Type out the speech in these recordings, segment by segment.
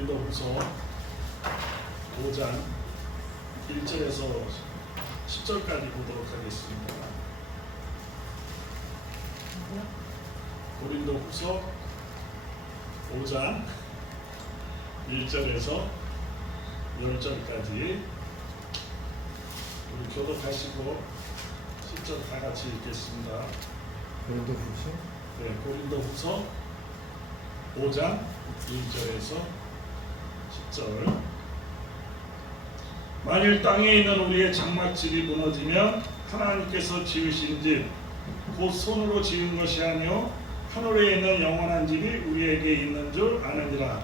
고린도후서 5장 1절에서 10절까지 보도록 하겠습니다. 고린도후서 5장 1절에서 10절까지 우리 교독하시고 10절 다 같이 읽겠습니다. 고린도후서? 네, 고린도후서 5장 1절에서 10절. 만일 땅에 있는 우리의 장막집이 무너지면 하나님께서 지으신 집 곧 손으로 지은 것이 아니요 하늘에 있는 영원한 집이 우리에게 있는 줄 아느니라.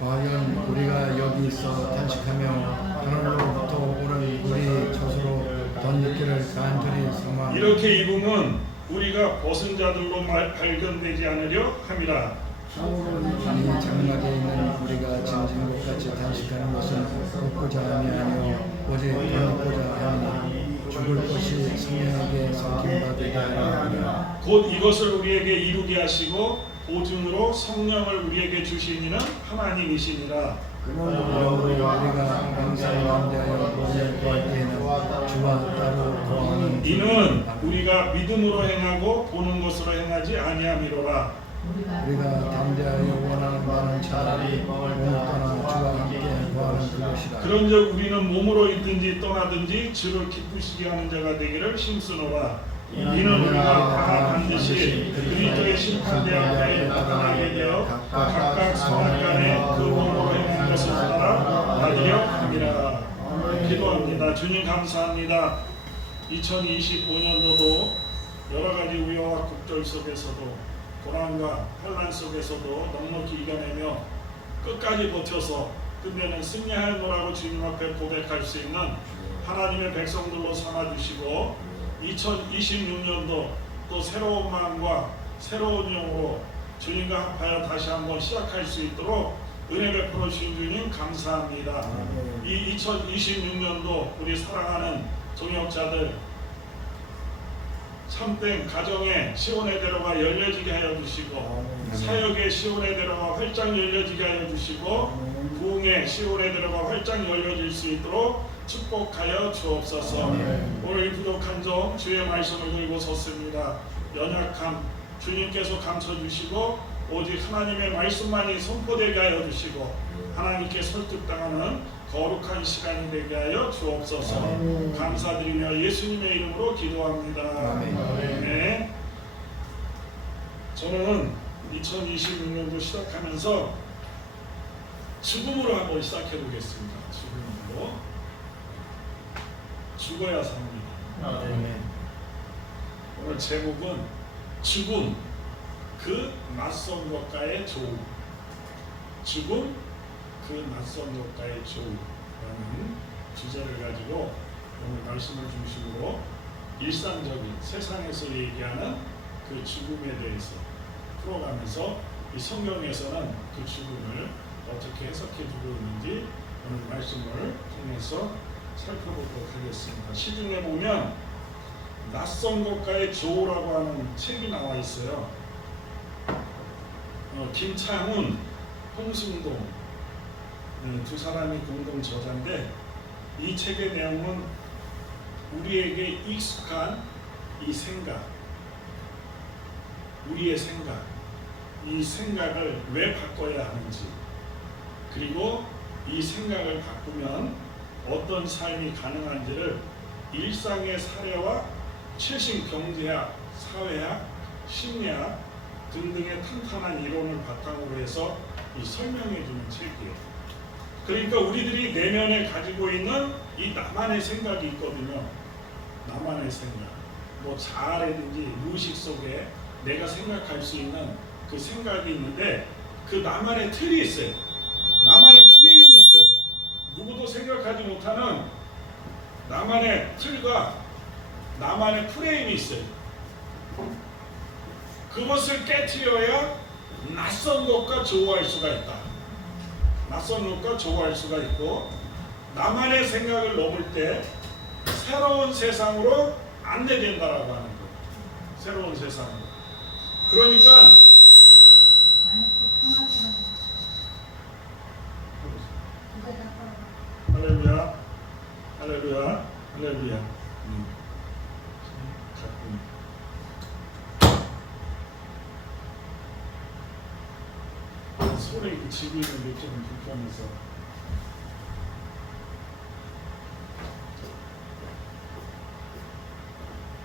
과연 우리가 여기 있어 단식하며 하늘로부터 오는 우리 젖으로 덧느끼를 간절히 삼아 이렇게 입으면 우리가 벗은 자들로 발견되지 않으려 함이라. 이 장막에 있는 우리가 짐진 것 같이 단식하는 것은 먹고자 함이 아니요 오직 덧느끼고자 함이니 죽을 것이 생명에게 섞임받게 하려 함이라. 곧 이것을 우리에게 이루게 하시고 보증으로 성령을 우리에게 주신 이는 하나님이시니라. 그러므로 우리가 감사에 담대하여 복음을 구할 때에는 주와 따로 구하는 이는 우리가 믿음으로 행하고 보는 것으로 행하지 아니함이로라. 우리가 담대하여 원하는 바는 차라리 몸을 떠나 주와 함께 구하는 그것이라. 그런즉 우리는 몸으로 있든지 떠나든지 주를 기쁘시게 하는 자가 되기를 힘쓰노라. 이는 우리가 다 반드시 그리스도의 심판대 앞에 나타나게 되어 각각 선악간에 그 몸으로 행한 것을 따라 받으려 함이라. 기도합니다. 주님 감사합니다. 2025년도도 여러 가지 우여와 국절 속에서도 고난과 환난 속에서도 넉넉히 이겨내며 끝까지 버텨서 끝내는 승리하노라고 주님 앞에 고백할 수 있는 하나님의 백성들로 삼아주시고 2026년도 또 새로운 마음과 새로운 영으로 주님과 합하여 다시 한번 시작할 수 있도록 은혜 베풀어 주신 주님 감사합니다. 이 2026년도 우리 사랑하는 동역자들 참된 가정의 시온의 대로가 열려지게 하여 주시고 사역의 시온의 대로가 활짝 열려지게 하여 주시고 부흥의 시온의 대로가 활짝 열려질 수 있도록 축복하여 주옵소서. 오늘 부족한 점 주의 말씀을 들고 섰습니다. 연약함 주님께서 감춰주시고 오직 하나님의 말씀만이 선포되게 하여 주시고 하나님께 설득당하는 거룩한 시간이 되게 하여 주옵소서. 감사드리며 예수님의 이름으로 기도합니다. 네. 저는 2026년도 시작하면서 죽음으로 한번 시작해 보겠습니다. 죽음으로. 죽어야 삽니다. 오늘 제목은 죽음 그 낯선 것과의 조우. 죽음 그 낯선 것과의 조우라는 주제를 가지고 오늘 말씀을 중심으로 일상적인 세상에서 얘기하는 그 죽음에 대해서 풀어가면서 이 성경에서는 그 죽음을 어떻게 해석해 주고 있는지 오늘 말씀을 통해서 살펴보도록 하겠습니다. 시중에 보면 낯선 것과의 조우라고 하는 책이 나와 있어요. 김창훈, 홍승동 두 사람이 공동 저자인데 이 책의 내용은 우리에게 익숙한 이 생각, 우리의 생각, 이 생각을 왜 바꿔야 하는지 그리고 이 생각을 바꾸면 어떤 삶이 가능한지를 일상의 사례와 최신 경제학, 사회학, 심리학 등등의 탄탄한 이론을 바탕으로 해서 이 설명해 주는 책이에요. 그러니까 우리들이 내면에 가지고 있는 이 나만의 생각이 있거든요. 나만의 생각. 뭐 자아라든지 무의식 속에 내가 생각할 수 있는 그 생각이 있는데 그 나만의 틀이 있어요. 나만의 프레임이 있어요. 누구도 생각하지 못하는 나만의 틀과 나만의 프레임이 있어요. 그것을 깨트려야 낯선 것과 조화할 수가 있다. 낯선 것과 조화할 수가 있고 나만의 생각을 넘을 때 새로운 세상으로 안내된다라고 하는 거예요. 새로운 세상으로. 그러니까 할렐루야, 할렐루야, 할렐루야. 가끔 손에 이렇게 쥐고 있는 게 좀 불편해서.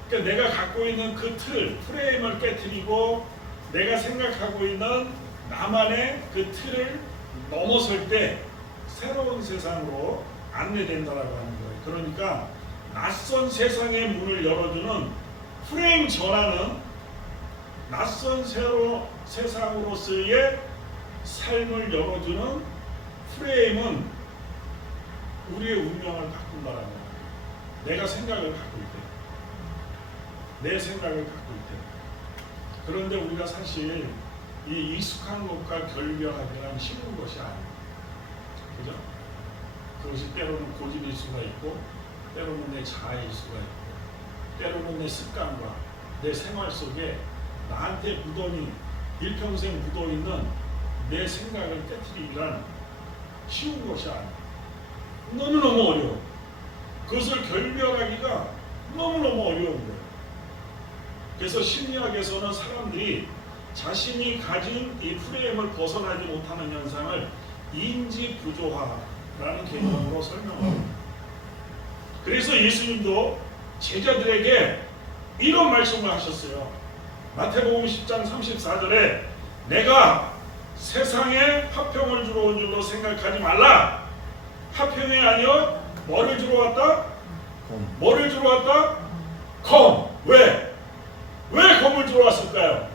그러니까 내가 갖고 있는 그 틀, 프레임을 깨트리고 내가 생각하고 있는 나만의 그 틀을 넘어설 때 새로운 세상으로 안내된다라고 하는 거예요. 그러니까 낯선 세상의 문을 열어주는 프레임 전환은 낯선 세상으로서의 삶을 열어주는 프레임은 우리의 운명을 바꾼다라는 거예요. 내가 생각을 바꿀 때, 내 생각을 바꿀 때. 그런데 우리가 사실 이 익숙한 것과 결별하기는 쉬운 것이 아니에요. 그죠? 그것이 때로는 고집일 수가 있고, 때로는 내 자아일 수가 있고, 때로는 내 습관과 내 생활 속에 나한테 묻어있는, 일평생 묻어있는 내 생각을 깨트리기란 쉬운 것이 아니에요. 너무너무 어려워. 그것을 결별하기가 너무너무 어려운 거예요. 그래서 심리학에서는 사람들이 자신이 가진 이 프레임을 벗어나지 못하는 현상을 인지 부조화라는 개념으로 설명합니다. 그래서 예수님도 제자들에게 이런 말씀을 하셨어요. 마태복음 10장 34절에 내가 세상에 화평을 주러 온 줄로 생각하지 말라. 화평이 아니요 뭐를 주러 왔다? 뭐를 주러 왔다? 검. 왜? 왜 검을 주러 왔을까요?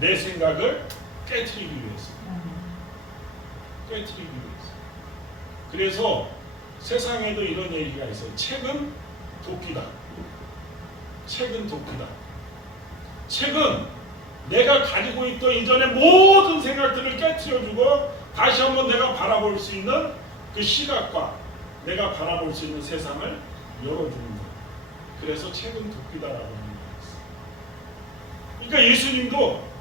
내 생각을 깨트리기 위해서. 깨트리기 위해서. 그래서 세상에도 이런 얘기가 있어요. 책은 도끼다. 책은 도끼다. 책은 내가 가지고 있던 이전의 모든 생각들을 깨트려주고 다시 한번 내가 바라볼 수 있는 그 시각과 내가 바라볼 수 있는 세상을 열어주는 거예요. 그래서 책은 도끼다라고 하는 거였어요. 그러니까 예수님도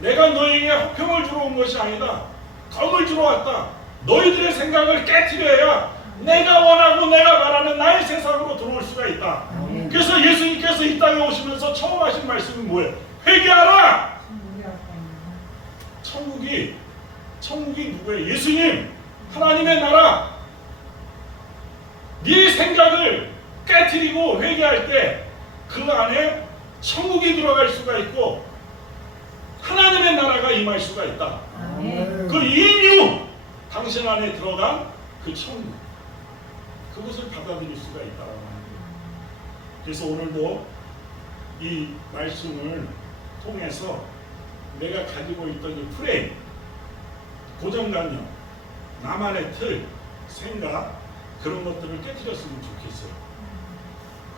내가 너에게 화평을 주러 온 것이 아니다. 검을 주러 왔다. 너희들의 생각을 깨트려야 내가 원하고 내가 말하는 나의 세상으로 들어올 수가 있다. 그래서 예수님께서 이 땅에 오시면서 처음 하신 말씀은 뭐예요? 회개하라! 천국이 누구예요? 예수님! 하나님의 나라! 네 생각을 깨트리고 회개할 때 그 안에 천국이 들어갈 수가 있고 하나님의 나라가 임할 수가 있다. 그 인류! 당신 안에 들어간 그 천국, 그것을 받아들일 수가 있다라고 하는 거예요. 그래서 오늘도 이 말씀을 통해서 내가 가지고 있던 이 프레임, 고정관념, 나만의 틀, 생각, 그런 것들을 깨뜨렸으면 좋겠어요.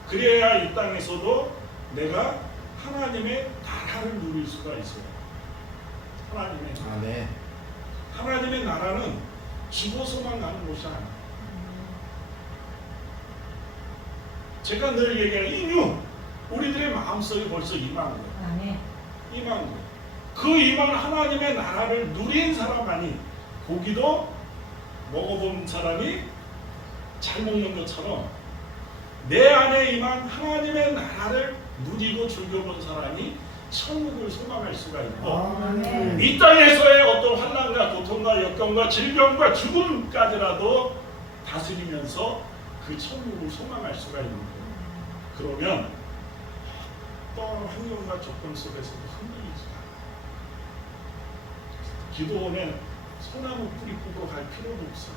그래야 이 땅에서도 내가 하나님의 나라를 누릴 수가 있어요. 하나님의 나라. 네. 하나님의 나라는 죽어서만 가는 것이 아니에요. 제가 늘 얘기하는 인류, 우리들의 마음속에 벌써 임한 거예요. 임한 거예요. 그 임한 하나님의 나라를 누린 사람만이, 고기도 먹어본 사람이 잘 먹는 것처럼 내 안에 임한 하나님의 나라를 누리고 즐겨본 사람이 천국을 소망할 수가 있고 이 땅에서의 어떤 환난과 고통과 역경과 질병과 죽음까지라도 다스리면서 그 천국을 소망할 수가 있는 거예요. 그러면 어떤 환경과 조건 속에서도 흔들리지 않아요. 기도원에 소나무 뿌리 뽑으러 갈 필요도 없어요.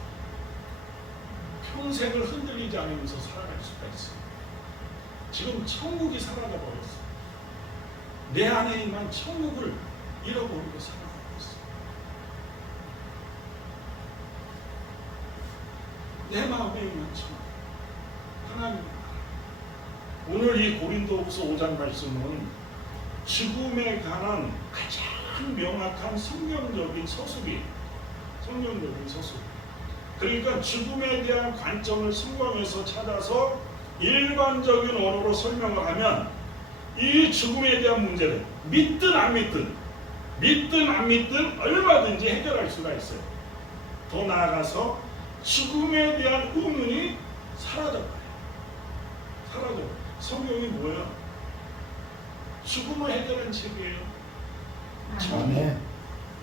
평생을 흔들리지 않으면서 살아갈 수가 있어요. 지금 천국이 사라져 버렸어요. 내 안에 있는 천국을 잃어버리고 살아가고 있어요. 내 마음에 있는 천국, 하나님. 오늘 이 고린도후서 5장 말씀은 죽음에 관한 가장 명확한 성경적인 서술이에요. 성경적인 서술. 그러니까 죽음에 대한 관점을 성경에서 찾아서 일반적인 언어로 설명을 하면 이 죽음에 대한 문제를 믿든 안 믿든 얼마든지 해결할 수가 있어요. 더 나아가서 죽음에 대한 의문이 사라져버려요. 사라져요. 성경이 뭐예요? 죽음을 해결한 책이에요. 아멘.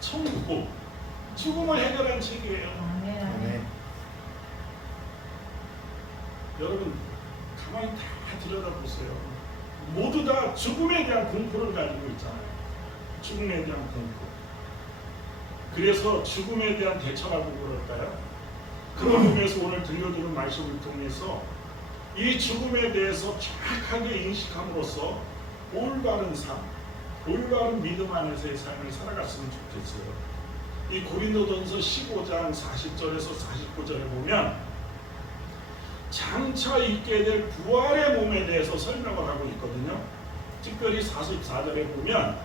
천국. 죽음을 해결한 책이에요. 아멘. 여러분 가만히 다 들여다보세요. 모두 다 죽음에 대한 공포를 가지고 있잖아요. 죽음에 대한 공포. 그래서 죽음에 대한 대처라고 그럴까요? 그런 의미에서 오늘 들려드린 말씀을 통해서 이 죽음에 대해서 정확하게 인식함으로써 올바른 삶, 올바른 믿음 안에서의 삶을 살아갔으면 좋겠어요. 이 고린도전서 15장 40절에서 49절에 보면 장차 있게 될 부활의 몸에 대해서 설명을 하고 있거든요. 특별히 44절에 보면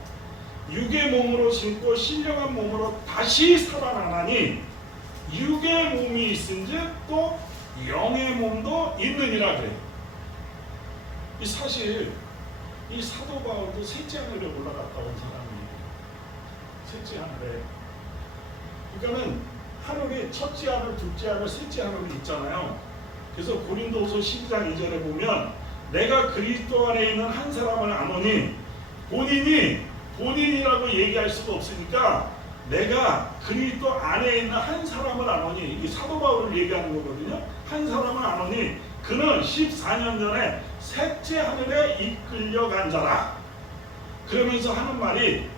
육의 몸으로 신고 신령한 몸으로 다시 살아나나니 육의 몸이 있은즉 또 영의 몸도 있느니라 그래요. 이 사실 이 사도 바울도 셋째 하늘에 올라갔다 온 사람이에요. 셋째 하늘에. 그러니까는 하늘이 첫째 하늘, 둘째 하늘, 셋째 하늘이 있잖아요. 그래서 고린도서 12장 2절에 보면 내가 그리스도 안에 있는 한 사람을 아노니 본인이라고 얘기할 수가 없으니까 내가 그리스도 안에 있는 한 사람을 아노니, 이게 사도 바울을 얘기하는 거거든요. 한 사람을 아노니 그는 14년 전에 셋째 하늘에 이끌려간 자라. 그러면서 하는 말이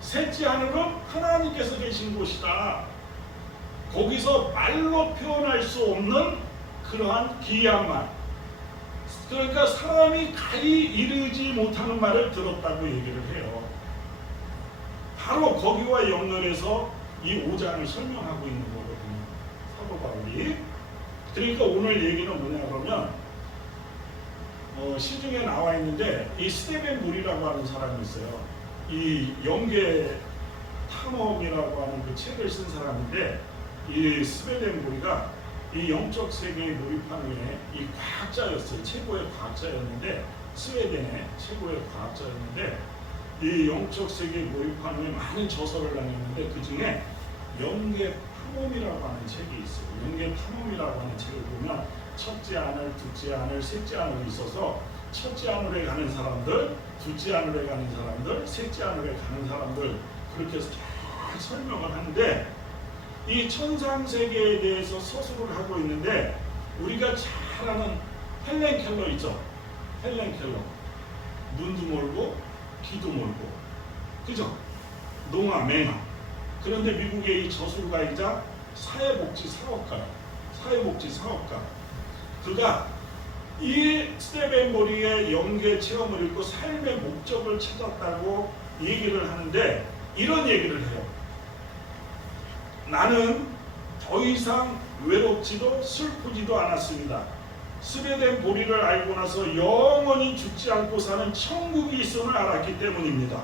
셋째 하늘은 하나님께서 계신 곳이다. 거기서 말로 표현할 수 없는 그러한 기이한 말, 그러니까 사람이 가히 이르지 못하는 말을 들었다고 얘기를 해요. 바로 거기와 연결해서 이 5장을 설명하고 있는 거거든요, 사도 바울이. 그러니까 오늘 얘기는 뭐냐 그러면 시중에 나와 있는데 이 스테벤 물이라고 하는 사람이 있어요. 이 영계 탐험이라고 하는 그 책을 쓴 사람인데, 이 스웨덴 물이가 이 영적 세계에 몰입한 후에 이 과학자였어요. 최고의 과학자였는데, 스웨덴의 최고의 과학자였는데, 이 영적 세계에 몰입한 후에 많은 저서를 남겼는데 그 중에 영계 탐험이라고 하는 책이 있어요. 영계 탐험이라고 하는 책을 보면 첫째 하늘, 둘째 하늘, 셋째 하늘이 있어서 첫째 하늘에 가는 사람들, 둘째 하늘에 가는 사람들, 셋째 하늘에 가는 사람들, 그렇게 해서 쫙 설명을 하는데, 이 천상 세계에 대해서 서술을 하고 있는데, 우리가 잘 아는 헬렌 켈러 있죠? 헬렌 켈러. 눈도 멀고 귀도 멀고, 그죠? 농아, 맹아. 그런데 미국의 이 저술가이자 사회복지 사업가. 그가 이 스테벤 머리의 영계 체험을 읽고 삶의 목적을 찾았다고 얘기를 하는데, 이런 얘기를 해요. 나는 더 이상 외롭지도 슬프지도 않았습니다. 스웨덴 보리를 알고 나서 영원히 죽지 않고 사는 천국이 있음을 알았기 때문입니다.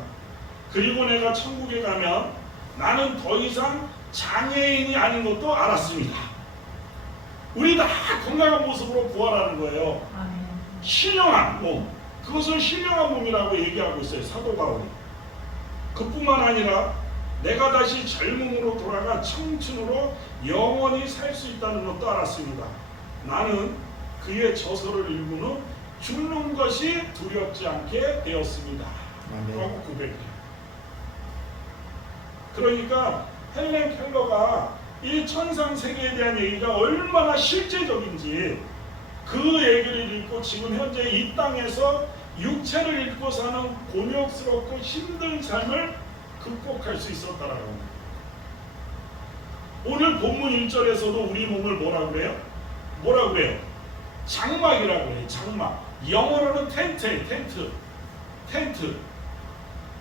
그리고 내가 천국에 가면 나는 더 이상 장애인이 아닌 것도 알았습니다. 우리 다 건강한 모습으로 부활하는 거예요. 신령한 몸, 그것을 신령한 몸이라고 얘기하고 있어요, 사도 바울이. 그뿐만 아니라 내가 다시 젊음으로 돌아가 청춘으로 영원히 살 수 있다는 것도 알았습니다. 나는 그의 저서를 읽은 후 죽는 것이 두렵지 않게 되었습니다. 라고 고백해요. 그러니까 헬렌 켈러가 이 천상 세계에 대한 얘기가 얼마나 실제적인지, 그 얘기를 읽고 지금 현재 이 땅에서 육체를 잃고 사는 곤욕스럽고 힘든 삶을 극복할 수 있었다라고 합니다. 오늘 본문 1절에서도 우리 몸을 뭐라고 그래요? 장막이라고 해요. 장막. 영어로는 텐트.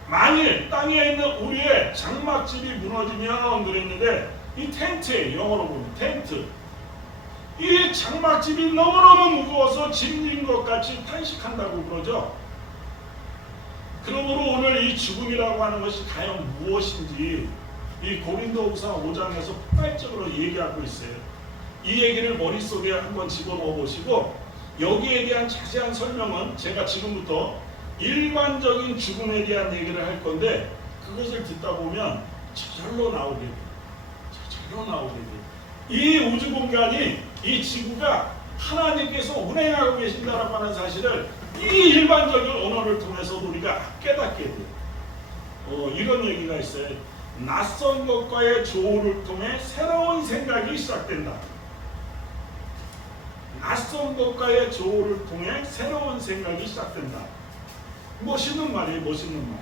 만일 땅에 있는 우리의 장막집이 무너지면 그랬는데, 이 텐트에 영어로 보면 텐트. 이 장막집이 너무너무 무거워서 짐진 것 같이 탄식한다고 그러죠. 그러므로 오늘 이 죽음이라고 하는 것이 과연 무엇인지 이 고린도후서 5장에서 폭발적으로 얘기하고 있어요. 이 얘기를 머릿속에 한번 집어넣어 보시고, 여기에 대한 자세한 설명은 제가 지금부터 일반적인 죽음에 대한 얘기를 할 건데, 그것을 듣다 보면 저절로 나오게 돼요. 이 우주 공간이, 이 지구가 하나님께서 운행하고 계신다라고 하는 사실을 이 일반적인 언어를 통해서도 우리가 깨닫게 돼요. 이런 얘기가 있어요. 낯선 것과의 조우를 통해 새로운 생각이 시작된다. 낯선 것과의 조우를 통해 새로운 생각이 시작된다. 멋있는 말이에요. 멋있는 말.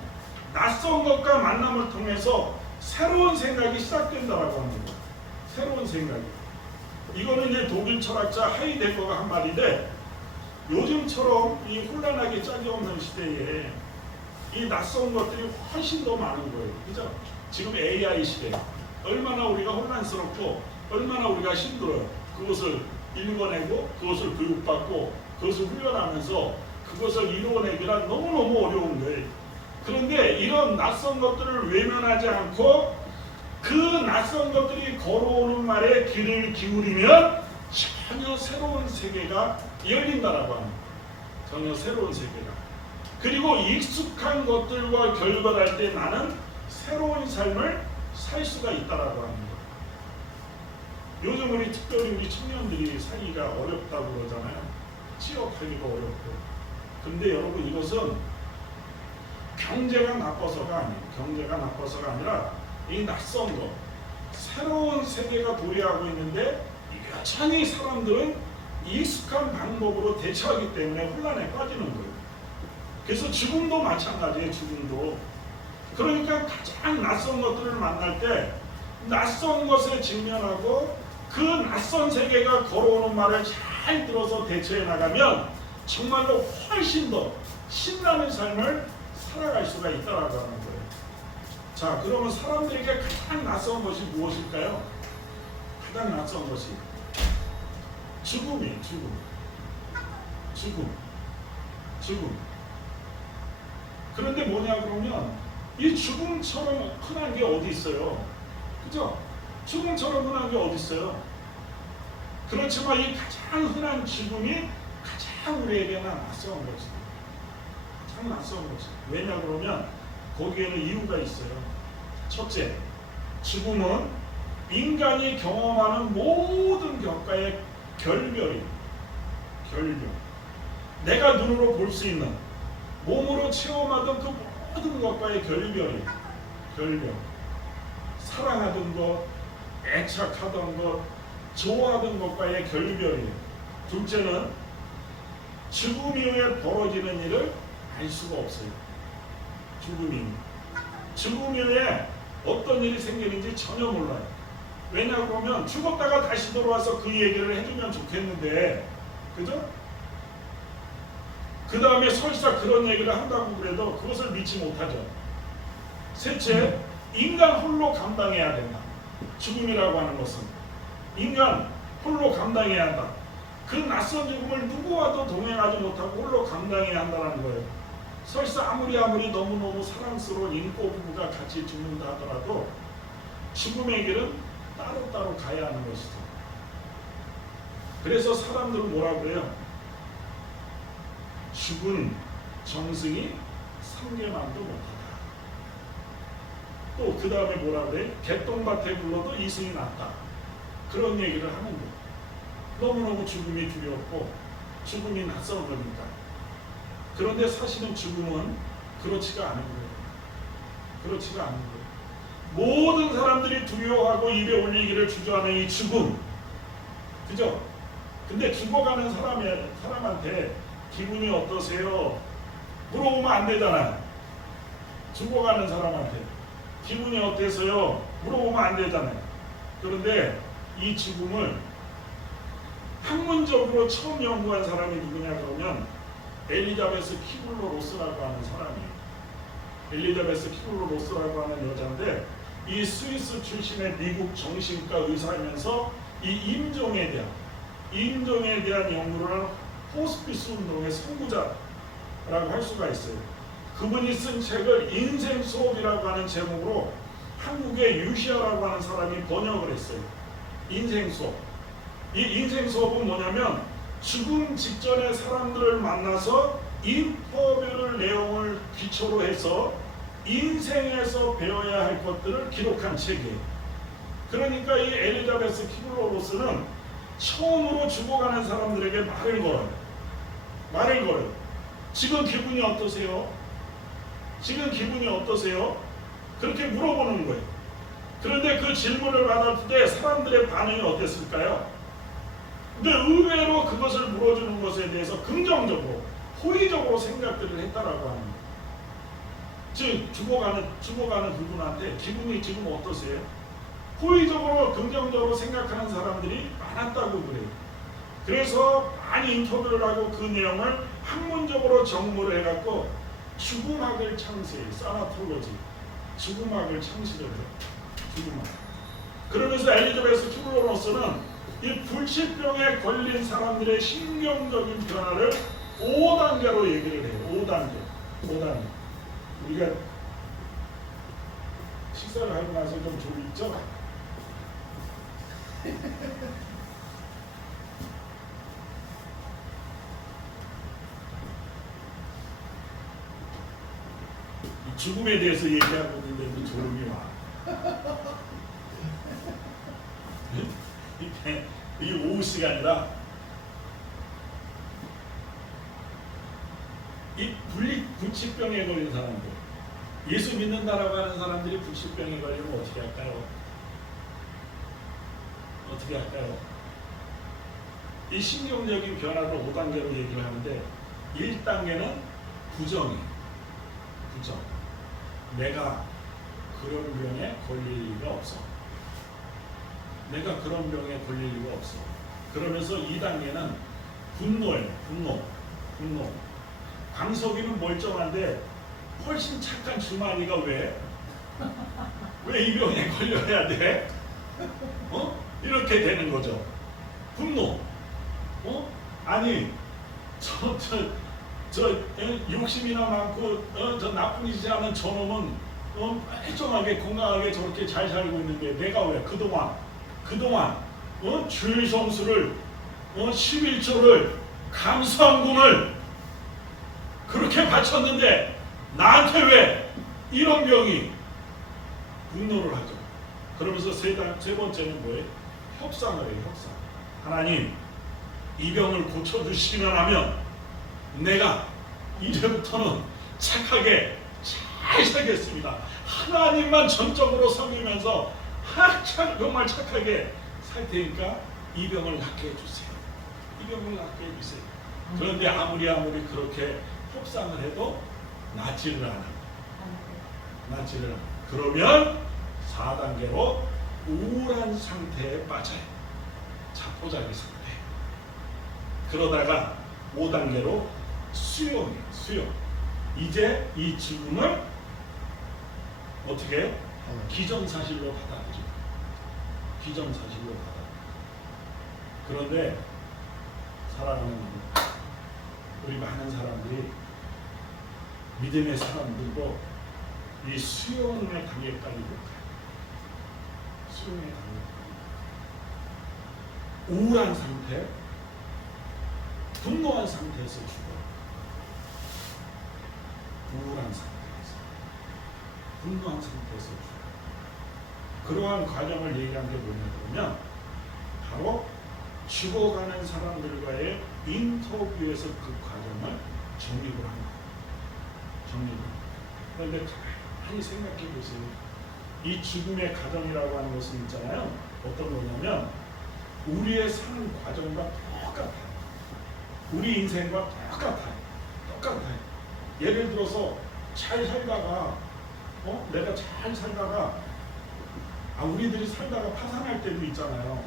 낯선 것과 만남을 통해서 새로운 생각이 시작된다라고 하는 거예요. 새로운 생각이. 이거는 이제 독일 철학자 하이데거가 한 말인데, 요즘처럼 이 혼란하게 짝이 없는 시대에 이 낯선 것들이 훨씬 더 많은 거예요. 그죠? 지금 AI 시대. 얼마나 우리가 혼란스럽고 얼마나 우리가 힘들어요. 그것을 읽어내고 그것을 교육받고 그것을 훈련하면서 그것을 이루어내기란 너무너무 어려운 거예요. 그런데 이런 낯선 것들을 외면하지 않고 그 낯선 것들이 걸어오는 말에 귀를 기울이면 전혀 새로운 세계가 열린다라고 합니다. 전혀 새로운 세계가. 그리고 익숙한 것들과 결별할 때 나는 새로운 삶을 살 수가 있다라고 합니다. 요즘 우리 특별히 우리 청년들이 살기가 어렵다고 그러잖아요. 취업하기가 어렵고. 근데 여러분, 이것은 경제가 나빠서가 아니에요. 경제가 나빠서가 아니라 이 낯선 것, 새로운 세계가 도래하고 있는데 여전히 사람들은 익숙한 방법으로 대처하기 때문에 혼란에 빠지는 거예요. 그래서 죽음도 마찬가지예요. 죽음도. 그러니까 가장 낯선 것들을 만날 때 낯선 것에 직면하고 그 낯선 세계가 걸어오는 말을 잘 들어서 대처해 나가면 정말로 훨씬 더 신나는 삶을 살아갈 수가 있다라고 하는 거예요. 자, 그러면 사람들에게 가장 낯선 것이 무엇일까요? 가장 낯선 것이 죽음이에요. 죽음. 그런데 뭐냐 그러면 이 죽음처럼 흔한 게 어디 있어요? 그죠? 죽음처럼 흔한 게 어디 있어요? 그렇지만 이 가장 흔한 죽음이 가장 우리에게는 낯선 거지. 가장 낯선 거지. 왜냐 그러면 거기에는 이유가 있어요. 첫째, 죽음은 인간이 경험하는 모든 격과의 결별이에요. 결별. 내가 눈으로 볼 수 있는, 몸으로 체험하던 그 모든 것과의 결별이에요. 결별. 사랑하던 것, 애착하던 것, 좋아하던 것과의 결별이에요. 둘째는 죽음 이후에 벌어지는 일을 알 수가 없어요. 죽음 이후에 어떤 일이 생기는지 전혀 몰라요. 왜냐 그러면 죽었다가 다시 돌아와서 그 얘기를 해주면 좋겠는데, 그죠? 그 다음에 설사 그런 얘기를 한다고 그래도 그것을 믿지 못하죠. 셋째, 인간 홀로 감당해야 된다. 죽음이라고 하는 것은 인간 홀로 감당해야 한다. 그 낯선 죽음을 누구와도 동행하지 못하고 홀로 감당해야 한다는 거예요. 설사 아무리 너무너무 사랑스러운 인고 부부가 같이 죽는다 하더라도 죽음의 길은 따로따로 가야 하는 것이죠. 그래서 사람들은 뭐라 그래요? 죽은 정승이 삼계만도 못하다. 또 그 다음에 뭐라 그래? 개똥밭에 굴러도 이승이 낫다. 그런 얘기를 하는 거예요. 너무너무 죽음이 두렵고 죽음이 낯선 거니까. 그런데 사실은 죽음은 그렇지가 않은 거예요. 그렇지가 않은 거예요. 모든 사람들이 두려워하고 입에 올리기를 주저하는 이 죽음, 그죠? 근데 죽어가는 사람한테 기분이 어떠세요? 물어보면 안 되잖아요. 죽어가는 사람한테 기분이 어때서요? 물어보면 안 되잖아요. 그런데 이 죽음을 학문적으로 처음 연구한 사람이 누구냐 그러면 엘리자베스 키블러 로스라고 하는 사람이에요. 엘리자베스 키블러 로스라고 하는 여자인데 이 스위스 출신의 미국 정신과 의사이면서 이 임종에 대한 연구를 하는 호스피스 운동의 선구자라고 할 수가 있어요. 그분이 쓴 책을 인생 수업이라고 하는 제목으로 한국의 유시아라고 하는 사람이 번역을 했어요. 인생 수업. 이 인생 수업은 뭐냐면 죽음 직전에 사람들을 만나서 인터뷰를 내용을 기초로 해서 인생에서 배워야 할 것들을 기록한 책이에요. 그러니까 이 엘리자베스 키블로로스는 처음으로 죽어가는 사람들에게 말을 걸어요. 말을 걸어요. 지금 기분이 어떠세요? 지금 기분이 어떠세요? 그렇게 물어보는 거예요. 그런데 그 질문을 받았을 때 사람들의 반응이 어땠을까요? 근데 의외로 그것을 물어주는 것에 대해서 긍정적으로, 호의적으로 생각들을 했다라고 하는 거예요. 즉 죽어가는 그분한테 기분이 지금 어떠세요? 호의적으로 긍정적으로 생각하는 사람들이 많았다고 그래요. 그래서 많이 인터뷰를 하고 그 내용을 학문적으로 정보를 해갖고 죽음학을 창시해요. 사나톨로지, 죽음학을 창시를 해요. 죽음학. 그러면서 엘리자베스 키블로로스는 이 불치병에 걸린 사람들의 신경적인 변화를 5단계로 얘기를 해요. 5단계. 우리가 식사를 하고 나서 좀 졸리죠? 죽음에 대해서 얘기하고 있는데 그 졸음이 와. 이게 오후 시간이라 이 불치병에 걸린 사람들, 예수 믿는다라고 하는 사람들이 불치병에 걸리면 어떻게 할까요? 어떻게 할까요? 이 신경적인 변화를 5단계로 얘기를 하는데 1단계는 부정이에요. 부정. 내가 그런 병에 걸릴 리가 없어. 내가 그런 병에 걸릴 리가 없어. 그러면서 2단계는 분노예요. 분노. 강석이는 멀쩡한데 훨씬 착한 주만이가 왜 이 병에 걸려야 돼? 이렇게 되는 거죠. 분노. 아니 저 욕심이나 많고 저 나쁘지 않은 저놈은 멀쩡하게 건강하게 저렇게 잘 살고 있는데 내가 왜 그동안 주일성수를 11조를 감사헌금을 그렇게 바쳤는데 나한테 왜 이런 병이? 분노를 하죠. 그러면서 세 번째는 뭐예요? 협상을 해요. 협상. 하나님, 이 병을 고쳐주시기만 하면 내가 이제부터는 착하게 잘 살겠습니다. 하나님만 전적으로 섬기면서 정말 착하게 살 테니까 이 병을 낫게 해주세요. 이 병을 낫게 해주세요. 그런데 아무리 그렇게 협상을 해도 낫지를 않아. 그러면 4단계로 우울한 상태에 빠져요. 자포자기 상태. 그러다가 5단계로 수용이에요. 수용. 이제 이 죽음을 어떻게 기정사실로 받아들여요. 기정사실로 받아들여요. 그런데 사랑하는 우리 많은 사람들이, 믿음의 사람들도 이 수용의 단계까지 못 가요. 수용의 단계까지. 우울한 상태, 분노한 상태에서 죽어요. 우울한 상태에서, 분노한 상태에서 죽어요. 그러한 과정을 얘기한 게 뭐냐면 바로 죽어가는 사람들과의 인터뷰에서 그 과정을 정립을 한 거예요. 그런데 가만히 생각해 보세요. 이 죽음의 과정이라고 하는 것은 있잖아요. 어떤 거냐면 우리의 사는 과정과 똑같아요. 우리 인생과 똑같아요. 예를 들어서 잘 살다가 내가 잘 살다가 우리들이 살다가 파산할 때도 있잖아요.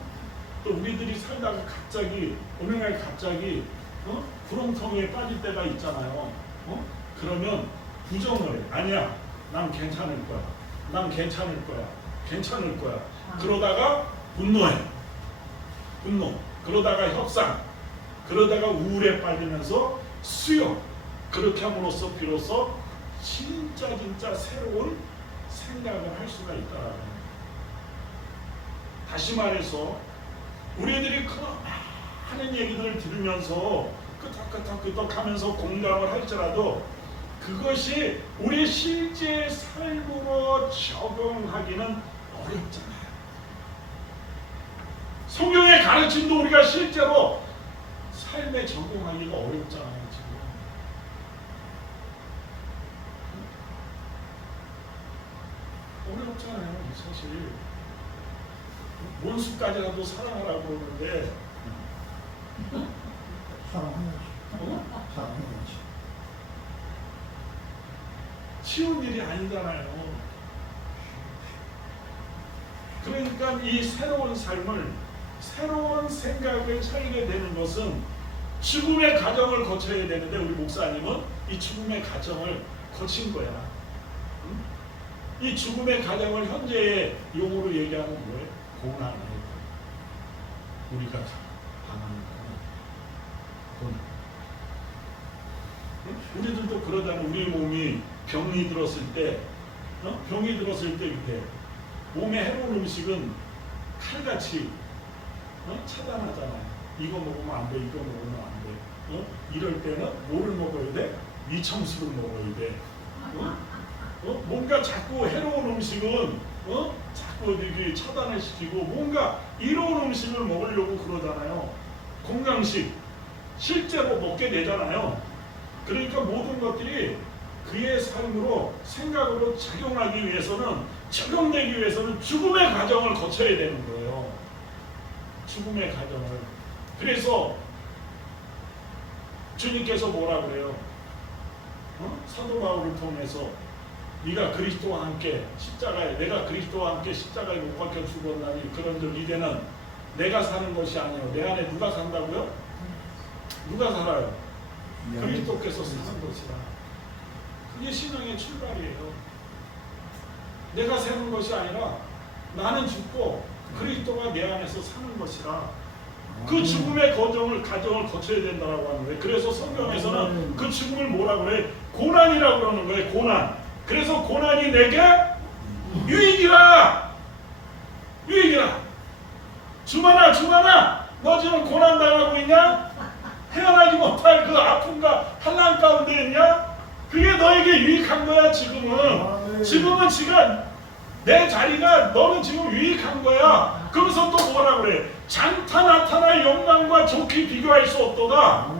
또 우리들이 살다가 갑자기 어느 날 갑자기 구렁텅이에 빠질 때가 있잖아요. 그러면 부정을 해. 아니야, 난 괜찮을 거야. 그러다가 분노해. 그러다가 협상. 그러다가 우울에 빠지면서 수용. 그렇게 함으로써 비로소 진짜 새로운 생각을 할 수가 있다라는 거예요. 다시 말해서 우리들이 그 많은 얘기들을 들으면서 끄덕끄덕 하면서 공감을 할지라도 그것이 우리 실제 삶으로 적용하기는 어렵잖아요. 성경의 가르침도 우리가 실제로 삶에 적용하기가 어렵잖아요, 지금. 어렵잖아요, 사실. 원수까지라도 사랑하라고 그러는데, 사랑해야지. 사랑해야지. 쉬운 일이 아니잖아요. 그러니까 이 새로운 삶을, 새로운 생각을 살게 되는 것은 죽음의 과정을 거쳐야 되는데, 우리 목사님은 이 죽음의 과정을 거친 거야. 응? 이 죽음의 과정을 현재의 용어로 얘기하면 뭐예요? 고난이에요. 우리가 당하는 고난. 응? 우리들도 그러잖아요. 우리 몸이 병이 들었을 때, 병이 들었을 때 이렇게 몸에 해로운 음식은 칼같이 차단하잖아요. 이거 먹으면 안 돼, 이거 먹으면 안 돼. 이럴 때는 뭐를 먹어야 돼? 위첨수를 먹어야 돼. 뭔가 자꾸 해로운 음식은 자꾸 이렇게 차단을 시키고, 뭔가 이로운 음식을 먹으려고 그러잖아요. 건강식 실제로 먹게 되잖아요. 그러니까 모든 것들이 그의 삶으로, 생각으로 작용하기 위해서는, 적용되기 위해서는 죽음의 과정을 거쳐야 되는 거예요. 죽음의 과정을. 그래서 주님께서 뭐라 그래요? 사도 바울을 통해서 네가 그리스도와 함께 십자가에, 내가 그리스도와 함께 십자가에 못 박혀 죽었나니 그런즉 이제는 내가 사는 것이 아니요 내 안에 누가 산다고요? 누가 살아요? 그리스도께서 사는 것이라. 그게 신앙의 출발이에요. 내가 사는 것이 아니라 나는 죽고 그리스도가 내 안에서 사는 것이라. 그 죽음의 과정을 거쳐야 된다고 하는 거예요. 그래서 성경에서는 그 죽음을 뭐라 그래? 고난이라고 그러는 거예요. 고난. 그래서 고난이 내게 유익이라. 유익이라. 주만아, 너 지금 고난 당하고 있냐? 헤어나지 못할 그 아픔과 환난 가운데 있냐? 그게 너에게 유익한 거야. 지금은 지금 내 자리가, 너는 지금 유익한 거야. 그러면서 또 뭐라 그래? 장타 나타날 영광과 좋게 비교할 수 없도다.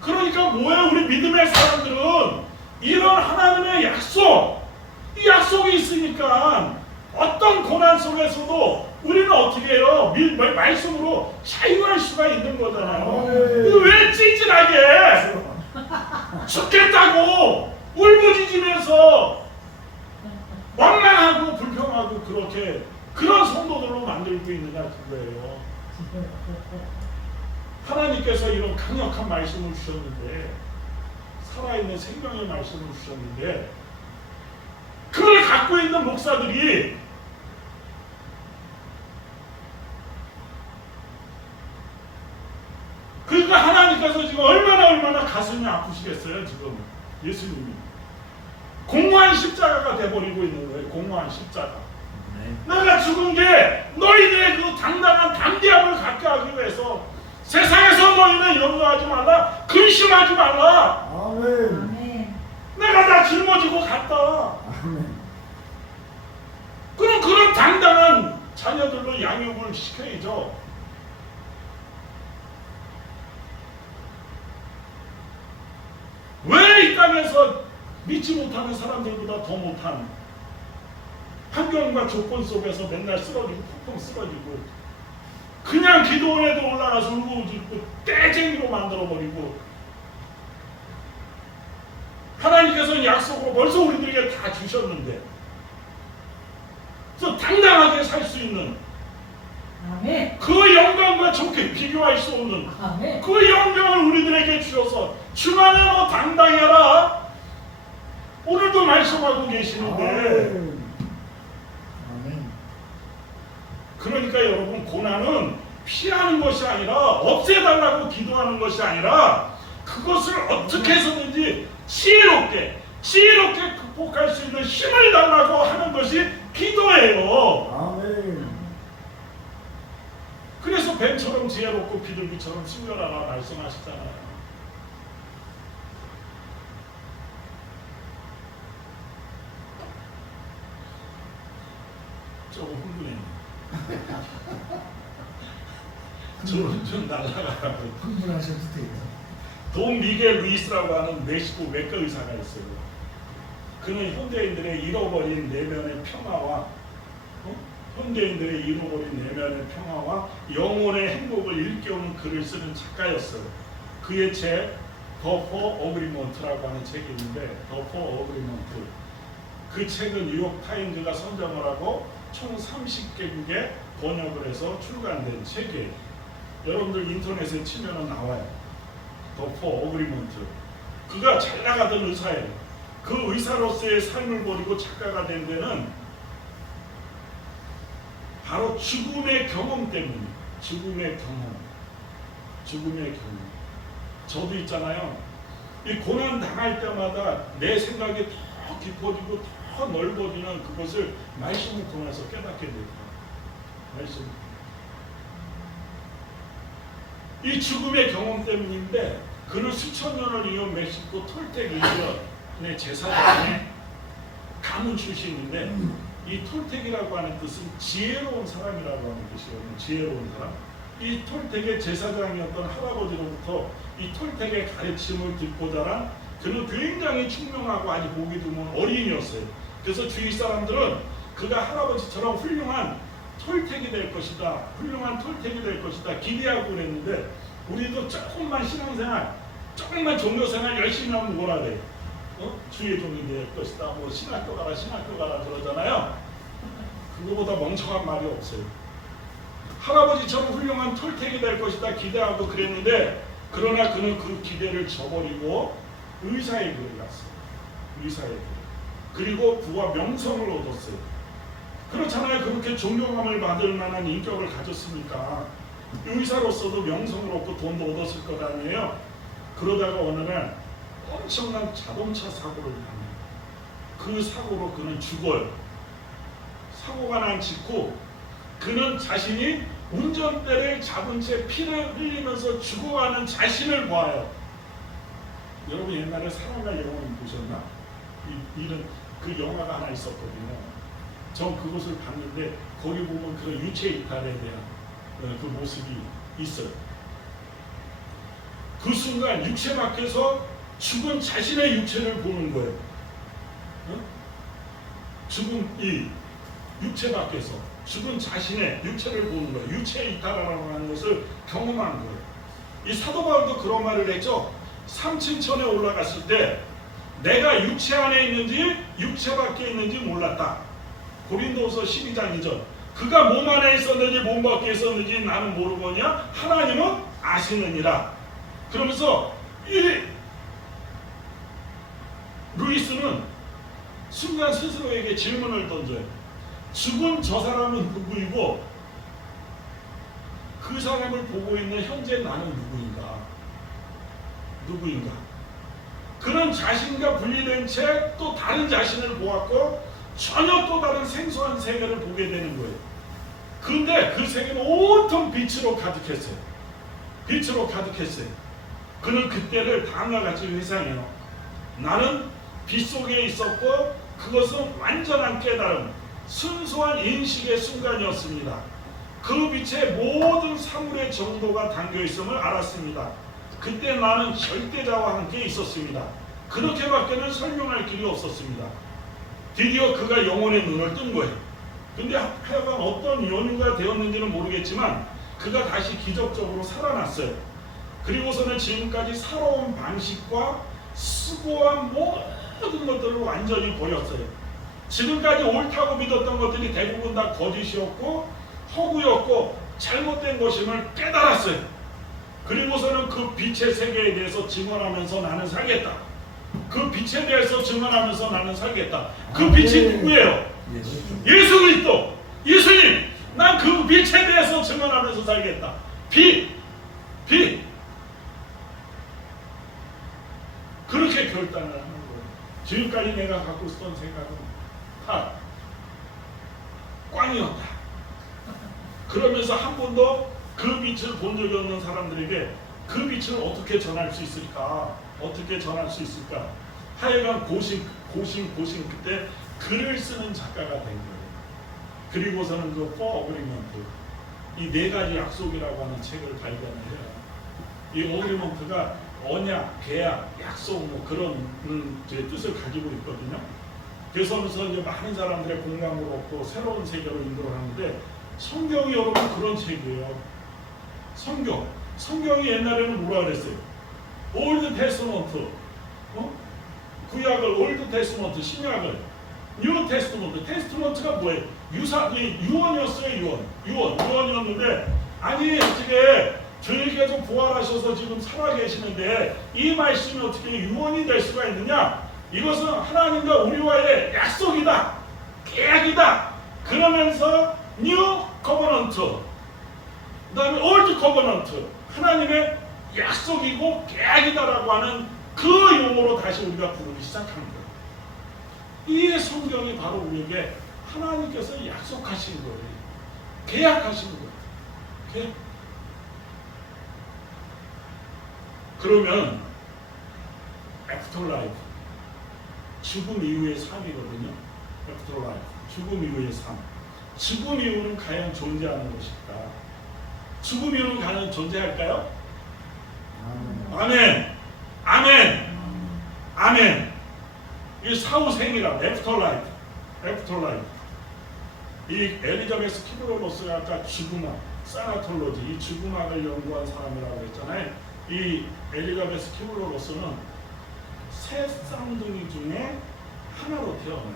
그러니까 뭐예요? 우리 믿음의 사람들은 이런 하나님의 약속, 이 약속이 있으니까 어떤 고난 속에서도 우리는 어떻게 해요? 말씀으로 자유할 수가 있는 거잖아요. 왜 찌질하게 죽겠다고 울부짖으면서 원망하고 불평하고 그렇게 그런 성도들로 만들고 있느냐 그거예요. 하나님께서 이런 강력한 말씀을 주셨는데, 살아있는 생명의 말씀을 주셨는데, 그걸 갖고 있는 목사들이 그러니까 하나님께서 지금 얼마나 가슴이 아프시겠어요. 지금 예수님이 공허한 십자가가 돼버리고 있는 거예요. 공허한 십자가. 내가 죽은 게 너희들의 그 당당한 담대함을 갖게 하기 위해서, 세상에서 너희는 염려하지 말라, 근심하지 말라. 아멘. 내가 다 짊어지고 갔다. 아멘. 그럼 그런 당당한 자녀들로 양육을 시켜야죠. 왜 이 땅에서 믿지 못하는 사람들보다 더 못한 환경과 조건 속에서 맨날 쓰러지고 펑펑 쓰러지고, 그냥 기도원에도 올라가서 울고짖고 떼쟁이로 만들어버리고, 하나님께서는 약속으로 벌써 우리들에게 다 주셨는데, 그래서 당당하게 살 수 있는, 아멘. 그 영광과 좋게 비교할 수 없는 아멘. 그 영광을 우리들에게 주셔서 주만에 너 당당해라. 오늘도 말씀하고 계시는데, 아멘. 그러니까 여러분, 고난은 피하는 것이 아니라, 없애달라고 기도하는 것이 아니라, 그것을 어떻게 해서든지 지혜롭게 극복할 수 있는 힘을 달라고 하는 것이 기도예요. 아멘. 그래서 뱀처럼 지혜롭고 비둘기처럼 순결하라 말씀하시잖아요. 조금 흥분해. 저는 좀 날아가라고. 흥분하셔도 돼요. 돈 미겔 루이스라고 하는 멕시코 외과 의사가 있어요. 그는 현대인들의 잃어버린 내면의 평화와 현대인들의 잃어버린 내면의 평화와 영혼의 행복을 일깨우는 글을 쓰는 작가였어요. 그의 책 The Four Agreements라고 하는 책이 있는데 The Four Agreements, 그 책은 뉴욕 타임즈가 선정을 하고 총 30개국에 번역을 해서 출간된 책이에요. 여러분들 인터넷에 치면은 나와요. The Four Agreements. 그가 잘 나가던 의사예요. 그 의사로서의 삶을 버리고 작가가 된 데는 바로 죽음의 경험 때문이에요. 죽음의 경험. 저도 있잖아요. 이 고난 당할 때마다 내 생각이 더 깊어지고 더 넓어지는 그것을 말씀을 통해서 깨닫게 됩니다. 말씀. 이 죽음의 경험 때문인데 그는 수천 년을 이은 멕시코 톨텍 인디언의 제사장의 가문 출신인데 이 톨텍이라고 하는 뜻은 지혜로운 사람이라고 하는 뜻이거든요. 지혜로운 사람. 이 톨텍의 제사장이었던 할아버지로부터 이 톨텍의 가르침을 듣고 자란 그는 굉장히 총명하고 아주 보기 드문 어린이였어요. 그래서 주위 사람들은 그가 할아버지처럼 훌륭한 톨텍이 될 것이다. 훌륭한 톨텍이 될 것이다. 기대하고 그랬는데 우리도 조금만 신앙생활, 조금만 종교생활 열심히 하면 뭐라 그래? 주의 종이 될 것이다. 뭐 신학교 가라 그러잖아요. 그거보다 멍청한 말이 없어요. 할아버지처럼 훌륭한 톨텍이 될 것이다 기대하고 그랬는데 그러나 그는 그 기대를 저버리고 의사의 길을 갔어요. 의사의 길. 그리고 부와 명성을 얻었어요. 그렇잖아요. 그렇게 존경함을 받을 만한 인격을 가졌으니까 의사로서도 명성을 얻고 돈도 얻었을 것 아니에요. 그러다가 어느 날 엄청난 자동차 사고를 당해요. 그 사고로 그는 죽어요. 사고가 난 직후 그는 자신이 운전대를 잡은 채 피를 흘리면서 죽어가는 자신을 보아요. 여러분 옛날에 사랑과 영혼을 보셨나? 이런 그 영화가 하나 있었거든요. 전 그것을 봤는데 거기 보면 그런 유체 이탈에 대한 그 모습이 있어요. 그 순간 육체 밖에서 죽은 자신의 육체를 보는 거예요. 죽은 이 육체 밖에서 죽은 자신의 육체를 보는 거예요. 유체 이탈이라고 하는 것을 경험하는 거예요. 이 사도 바울도 그런 말을 했죠. 삼층천에 올라갔을 때 내가 육체 안에 있는지 육체 밖에 있는지 몰랐다. 고린도후서 12장 2절. 그가 몸 안에 있었는지 몸 밖에 있었는지 나는 모르거냐 하나님은 아시느니라. 그러면서 이 루이스는 순간 스스로에게 질문을 던져요. 죽은 저 사람은 누구이고 그 사람을 보고 있는 현재 나는 누구인가? 그는 자신과 분리된 채 또 다른 자신을 보았고 전혀 또 다른 생소한 세계를 보게 되는 거예요. 그런데 그 세계는 온통 빛으로 가득했어요. 그는 그때를 다음과 같이 회상해요. 나는 빛 속에 있었고 그것은 완전한 깨달음, 순수한 인식의 순간이었습니다. 그 빛에 모든 사물의 정도가 담겨 있음을 알았습니다. 그때 나는 절대자와 함께 있었습니다. 그렇게밖에는 설명할 길이 없었습니다. 드디어 그가 영혼의 눈을 뜬 거예요. 근데 하여간 어떤 연유가 되었는지는 모르겠지만 그가 다시 기적적으로 살아났어요. 그리고서는 지금까지 살아온 방식과 수고한 모든 것들을 완전히 버렸어요. 지금까지 옳다고 믿었던 것들이 대부분 다 거짓이었고 허구였고 잘못된 것임을 깨달았어요. 그리고서는 그 빛의 세계에 대해서 증언하면서 나는 살겠다. 그 빛에 대해서 증언하면서 나는 살겠다. 그 빛이 누구예요? 예수 그리스도. 예수님, 난 그 빛에 대해서 증언하면서 살겠다. 빛. 그렇게 결단을 하는 거예요. 지금까지 내가 갖고 있었던 생각은 다 꽝이었다. 그러면서 한 번도 그 빛을 본 적이 없는 사람들에게 그 빛을 어떻게 전할 수 있을까? 하여간 고심 그때 글을 쓰는 작가가 된 거예요. 그리고서는 그 포 어그리먼트 이 네 가지 약속이라고 하는 책을 발견을 해요. 이 어그리먼트가 언약, 계약, 약속 뭐 그런 뜻을 가지고 있거든요. 그래서 이제 많은 사람들의 공감을 얻고 새로운 세계로 인도를 하는데 성경이 여러분 그런 책이에요. 성경이 옛날에는 뭐라 그랬어요? 올드 테스트먼트, 구약을 올드 테스트먼트, 신약을 뉴 테스트먼트. 테스트먼트가 뭐예요? 유언이었어요. 유언이었는데 아니 어떻게 주님께서 부활하셔서 지금 살아계시는데 이 말씀이 어떻게 유언이 될 수가 있느냐? 이것은 하나님과 우리와의 약속이다, 계약이다. 그러면서 뉴 커버넌트, 그 다음에 올드 커버넌트, 하나님의 약속이고 계약이다라고 하는 그 용어로 다시 우리가 부르기 시작한 거예요. 이 성경이 바로 우리에게 하나님께서 약속하신 거예요. 계약하신 거예요. 계약. 그러면 애프터라이프, 죽음 이후의 삶이거든요. 애프터라이프, 죽음 이후의 삶. 죽음 이후는 과연 존재하는 것일까? 죽음 이후는 과연 존재할까요? 아멘. 아멘. 아멘. 이 사후생이라 애프터라이프. 이 엘리자베스 키브로로스가 아까 죽음학, 사나톨로지, 이 죽음학을 연구한 사람이라고 했잖아요. 이 엘리자베스 키브로로스는 새 쌍둥이 중에 하나로 태어나요.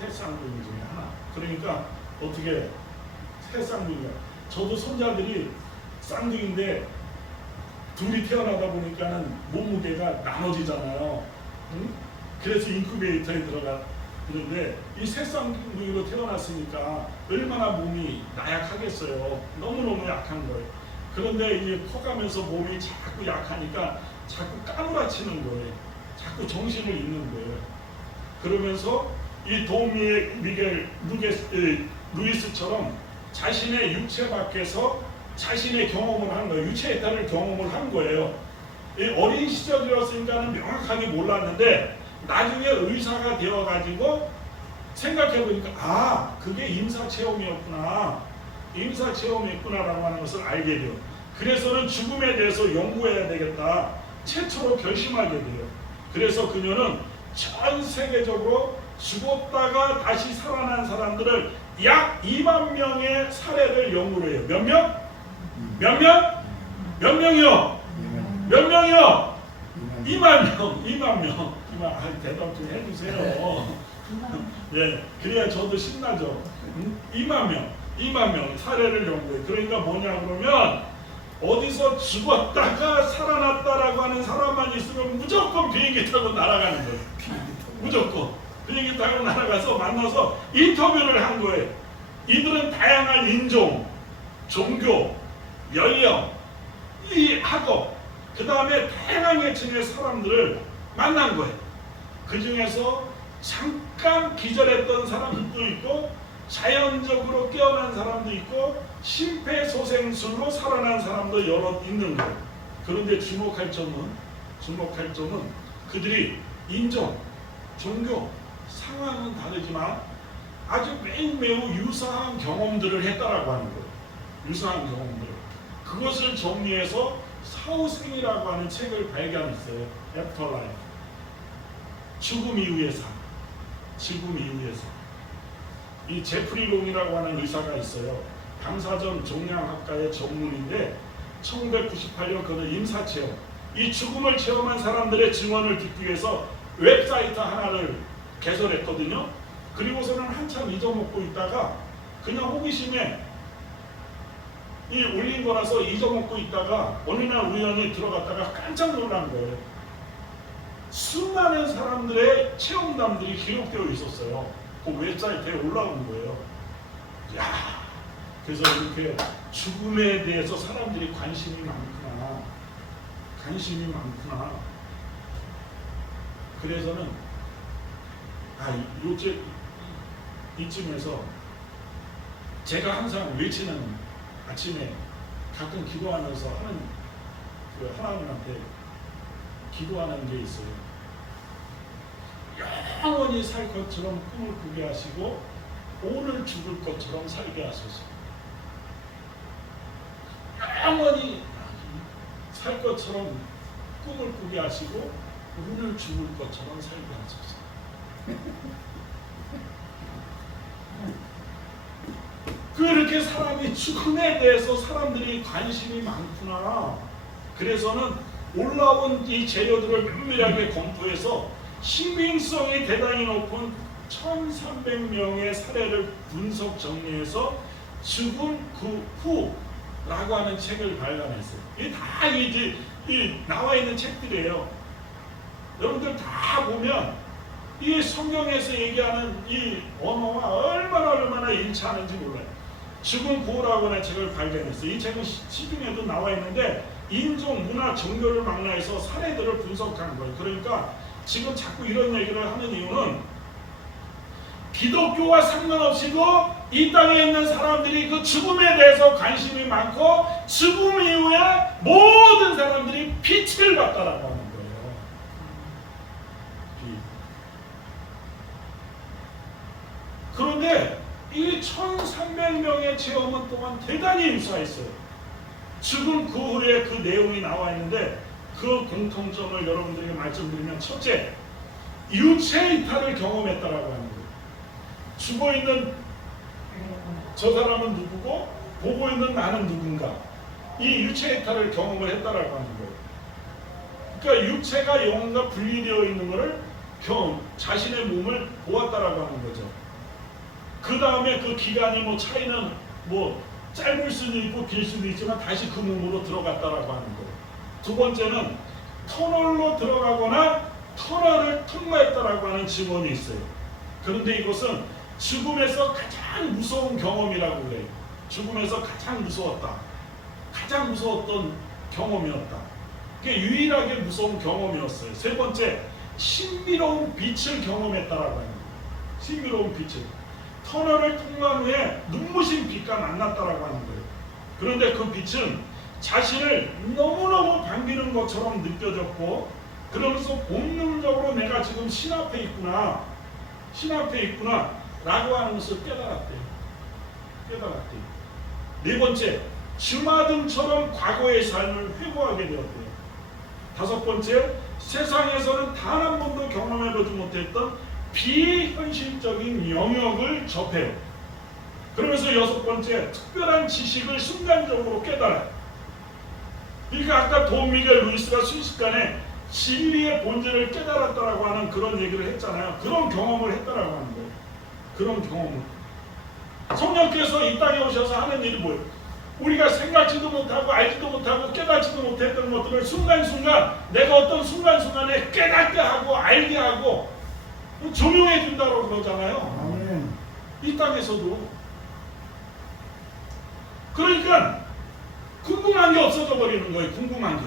새 쌍둥이 중에 하나. 그러니까 어떻게 새 쌍둥이가, 저도 손자들이 쌍둥이인데 둘이 태어나다 보니까는 몸무게가 나눠지잖아요. 응? 그래서 인큐베이터에 들어가는데 이 새 쌍둥이로 태어났으니까 얼마나 몸이 나약하겠어요. 너무너무 약한 거예요. 그런데 이제 커가면서 몸이 자꾸 약하니까 자꾸 까무라치는 거예요. 자꾸 정신을 잃는 거예요. 그러면서 이 미겔 루이스처럼 자신의 육체 밖에서 자신의 경험을 한 거예요. 유체 이탈을 경험을 한 거예요. 어린 시절이었으니까는 명확하게 몰랐는데 나중에 의사가 되어가지고 생각해보니까 아, 그게 임사체험이었구나. 임사체험이었구나라고 하는 것을 알게 돼요. 그래서는 죽음에 대해서 연구해야 되겠다. 최초로 결심하게 돼요. 그래서 그녀는 전 세계적으로 죽었다가 다시 살아난 사람들을 약 2만 명의 사례를 연구를 해요. 몇 명? 몇 명? 몇 명이요? 몇 명이요? 2만 명. 대답 좀 해주세요. 예, 그래야 저도 신나죠. 2만 명 사례를 연구해. 그러니까 뭐냐 그러면 어디서 죽었다가 살아났다라고 하는 사람만 있으면 무조건 비행기 타고 날아가는 거예요. 무조건 비행기 타고 날아가서 만나서 인터뷰를 한 거예요. 이들은 다양한 인종, 종교, 연령, 이 학업, 그 다음에 다양한 계층의 사람들을 만난 거예요. 그 중에서 잠깐 기절했던 사람도 있고 자연적으로 깨어난 사람도 있고 심폐소생술로 살아난 사람도 여러 있는 거예요. 그런데 주목할 점은 그들이 인종, 종교, 상황은 다르지만 아주 매우 유사한 경험들을 했다라고 하는 거예요. 유사한 경험들. 그것을 정리해서 사후생이라고 하는 책을 발견했어요. 애프터라이프. 죽음 이후의 삶. 이 제프리 롱이라고 하는 의사가 있어요. 방사선 종양학과의 전문인데 1998년 그는 임사체험, 이 죽음을 체험한 사람들의 증언을 듣기 위해서 웹사이트 하나를 개설했거든요. 그리고서는 한참 잊어먹고 있다가 그냥 호기심에 이 올린 거라서 잊어먹고 있다가 어느 날 우연히 들어갔다가 깜짝 놀란 거예요. 수많은 사람들의 체험담들이 기록되어 있었어요. 그 웹사이트에 올라온 거예요. 야, 그래서 이렇게 죽음에 대해서 사람들이 관심이 많구나. 그래서는 이쯤에서 제가 항상 외치는 아침에 가끔 기도하면서 하는 그 하나님한테 기도하는 게 있어요. 영원히 살 것처럼 꿈을 꾸게 하시고 오늘 죽을 것처럼 살게 하소서. 영원히 살 것처럼 꿈을 꾸게 하시고 오늘 죽을 것처럼 살게 하소서. 그렇게 사람이 죽음에 대해서 사람들이 관심이 많구나. 그래서는 올라온 이 재료들을 면밀하게 검토해서 신빙성이 대단히 높은 1300명의 사례를 분석 정리해서 죽음 그 후라고 하는 책을 발간했어요. 이게 다 이 나와 있는 책들이에요. 여러분들 다 보면 이 성경에서 얘기하는 이 언어와 얼마나 일치하는지 몰라요. 죽음 구호라고 하는 책을 발견했어요. 이 책은 시중에도 나와 있는데 인종, 문화, 종교를 망라해서 사례들을 분석한 거예요. 그러니까 지금 자꾸 이런 얘기를 하는 이유는 기독교와 상관없이도 이 땅에 있는 사람들이 그 죽음에 대해서 관심이 많고 죽음 이후에 모든 사람들이 빛을 봤다라고 하는 거예요. 그런데 이 1300명의 체험은 또한 대단히 유사했어요. 죽음 그 후에 그 내용이 나와 있는데 그 공통점을 여러분들에게 말씀드리면, 첫째, 유체 이탈을 경험했다라고 하는 거예요. 죽어있는 저 사람은 누구고 보고 있는 나는 누군가, 이 유체 이탈을 경험을 했다라고 하는 거예요. 그러니까 육체가 영혼과 분리되어 있는 것을 자신의 몸을 보았다라고 하는 거죠. 그 다음에 그 기간이 뭐 차이는 뭐 짧을 수도 있고 길 수도 있지만 다시 그 몸으로 들어갔다라고 하는 거예요. 두 번째는 터널로 들어가거나 터널을 통과했다라고 하는 증언이 있어요. 그런데 이것은 죽음에서 가장 무서운 경험이라고 그래요. 죽음에서 가장 무서웠다. 가장 무서웠던 경험이었다. 그게 유일하게 무서운 경험이었어요. 세 번째, 신비로운 빛을 경험했다라고 하는 거예요. 신비로운 빛을. 터널을 통과한 후에 눈부신 빛과 만났다라고 하는 거예요. 그런데 그 빛은 자신을 너무너무 반기는 것처럼 느껴졌고, 그러면서 본능적으로 내가 지금 신 앞에 있구나 라고 하는 것을 깨달았대요. 네 번째, 주마등처럼 과거의 삶을 회고하게 되었대요. 다섯 번째, 세상에서는 단 한 번도 경험해보지 못했던 비현실적인 영역을 접해요. 그러면서 여섯 번째, 특별한 지식을 순간적으로 깨달아요. 그러니까 아까 돈 미겔 루이스가 순식간에 진리의 본질을 깨달았다라고 하는 그런 얘기를 했잖아요. 그런 경험을 했다라고 하는 거예요. 그런 경험을. 성령께서 이 땅에 오셔서 하는 일이 뭐예요? 우리가 생각지도 못하고 알지도 못하고 깨닫지도 못했던 것들을 순간순간, 내가 어떤 순간순간에 깨닫게 하고 알게 하고 조명해 준다고 그러잖아요. 아멘. 이 땅에서도. 그러니까 궁금한 게 없어져 버리는 거예요. 궁금한 게.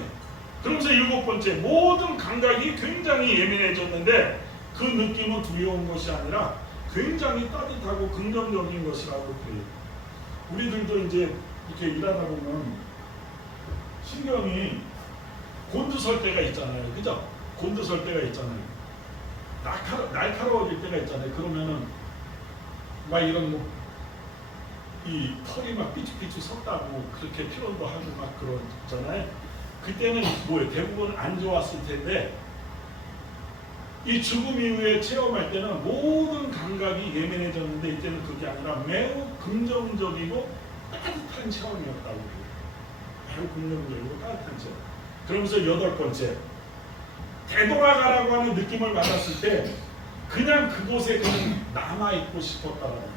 그러면서 일곱 번째, 모든 감각이 굉장히 예민해졌는데 그 느낌은 두려운 것이 아니라 굉장히 따뜻하고 긍정적인 것이라고 그래요. 우리들도 이제 이렇게 일하다 보면 신경이 곤두설 때가 있잖아요. 그죠? 곤두설 때가 있잖아요. 날카로워질 때가 있잖아요. 그러면은 막 이런 이 털이 막 삐죽삐죽 섰다고 그렇게 표현도 하고 막 그러잖아요. 그때는 뭐예요? 대부분 안 좋았을 텐데 이 죽음 이후에 체험할 때는 모든 감각이 예민해졌는데 이때는 그게 아니라 매우 긍정적이고 따뜻한 체험이었다고 해요. 매우 긍정적이고 따뜻한 체험. 그러면서 여덟 번째, 되돌아가라고 하는 느낌을 받았을 때 그냥 그곳에 그냥 남아있고 싶었다라는 거예요.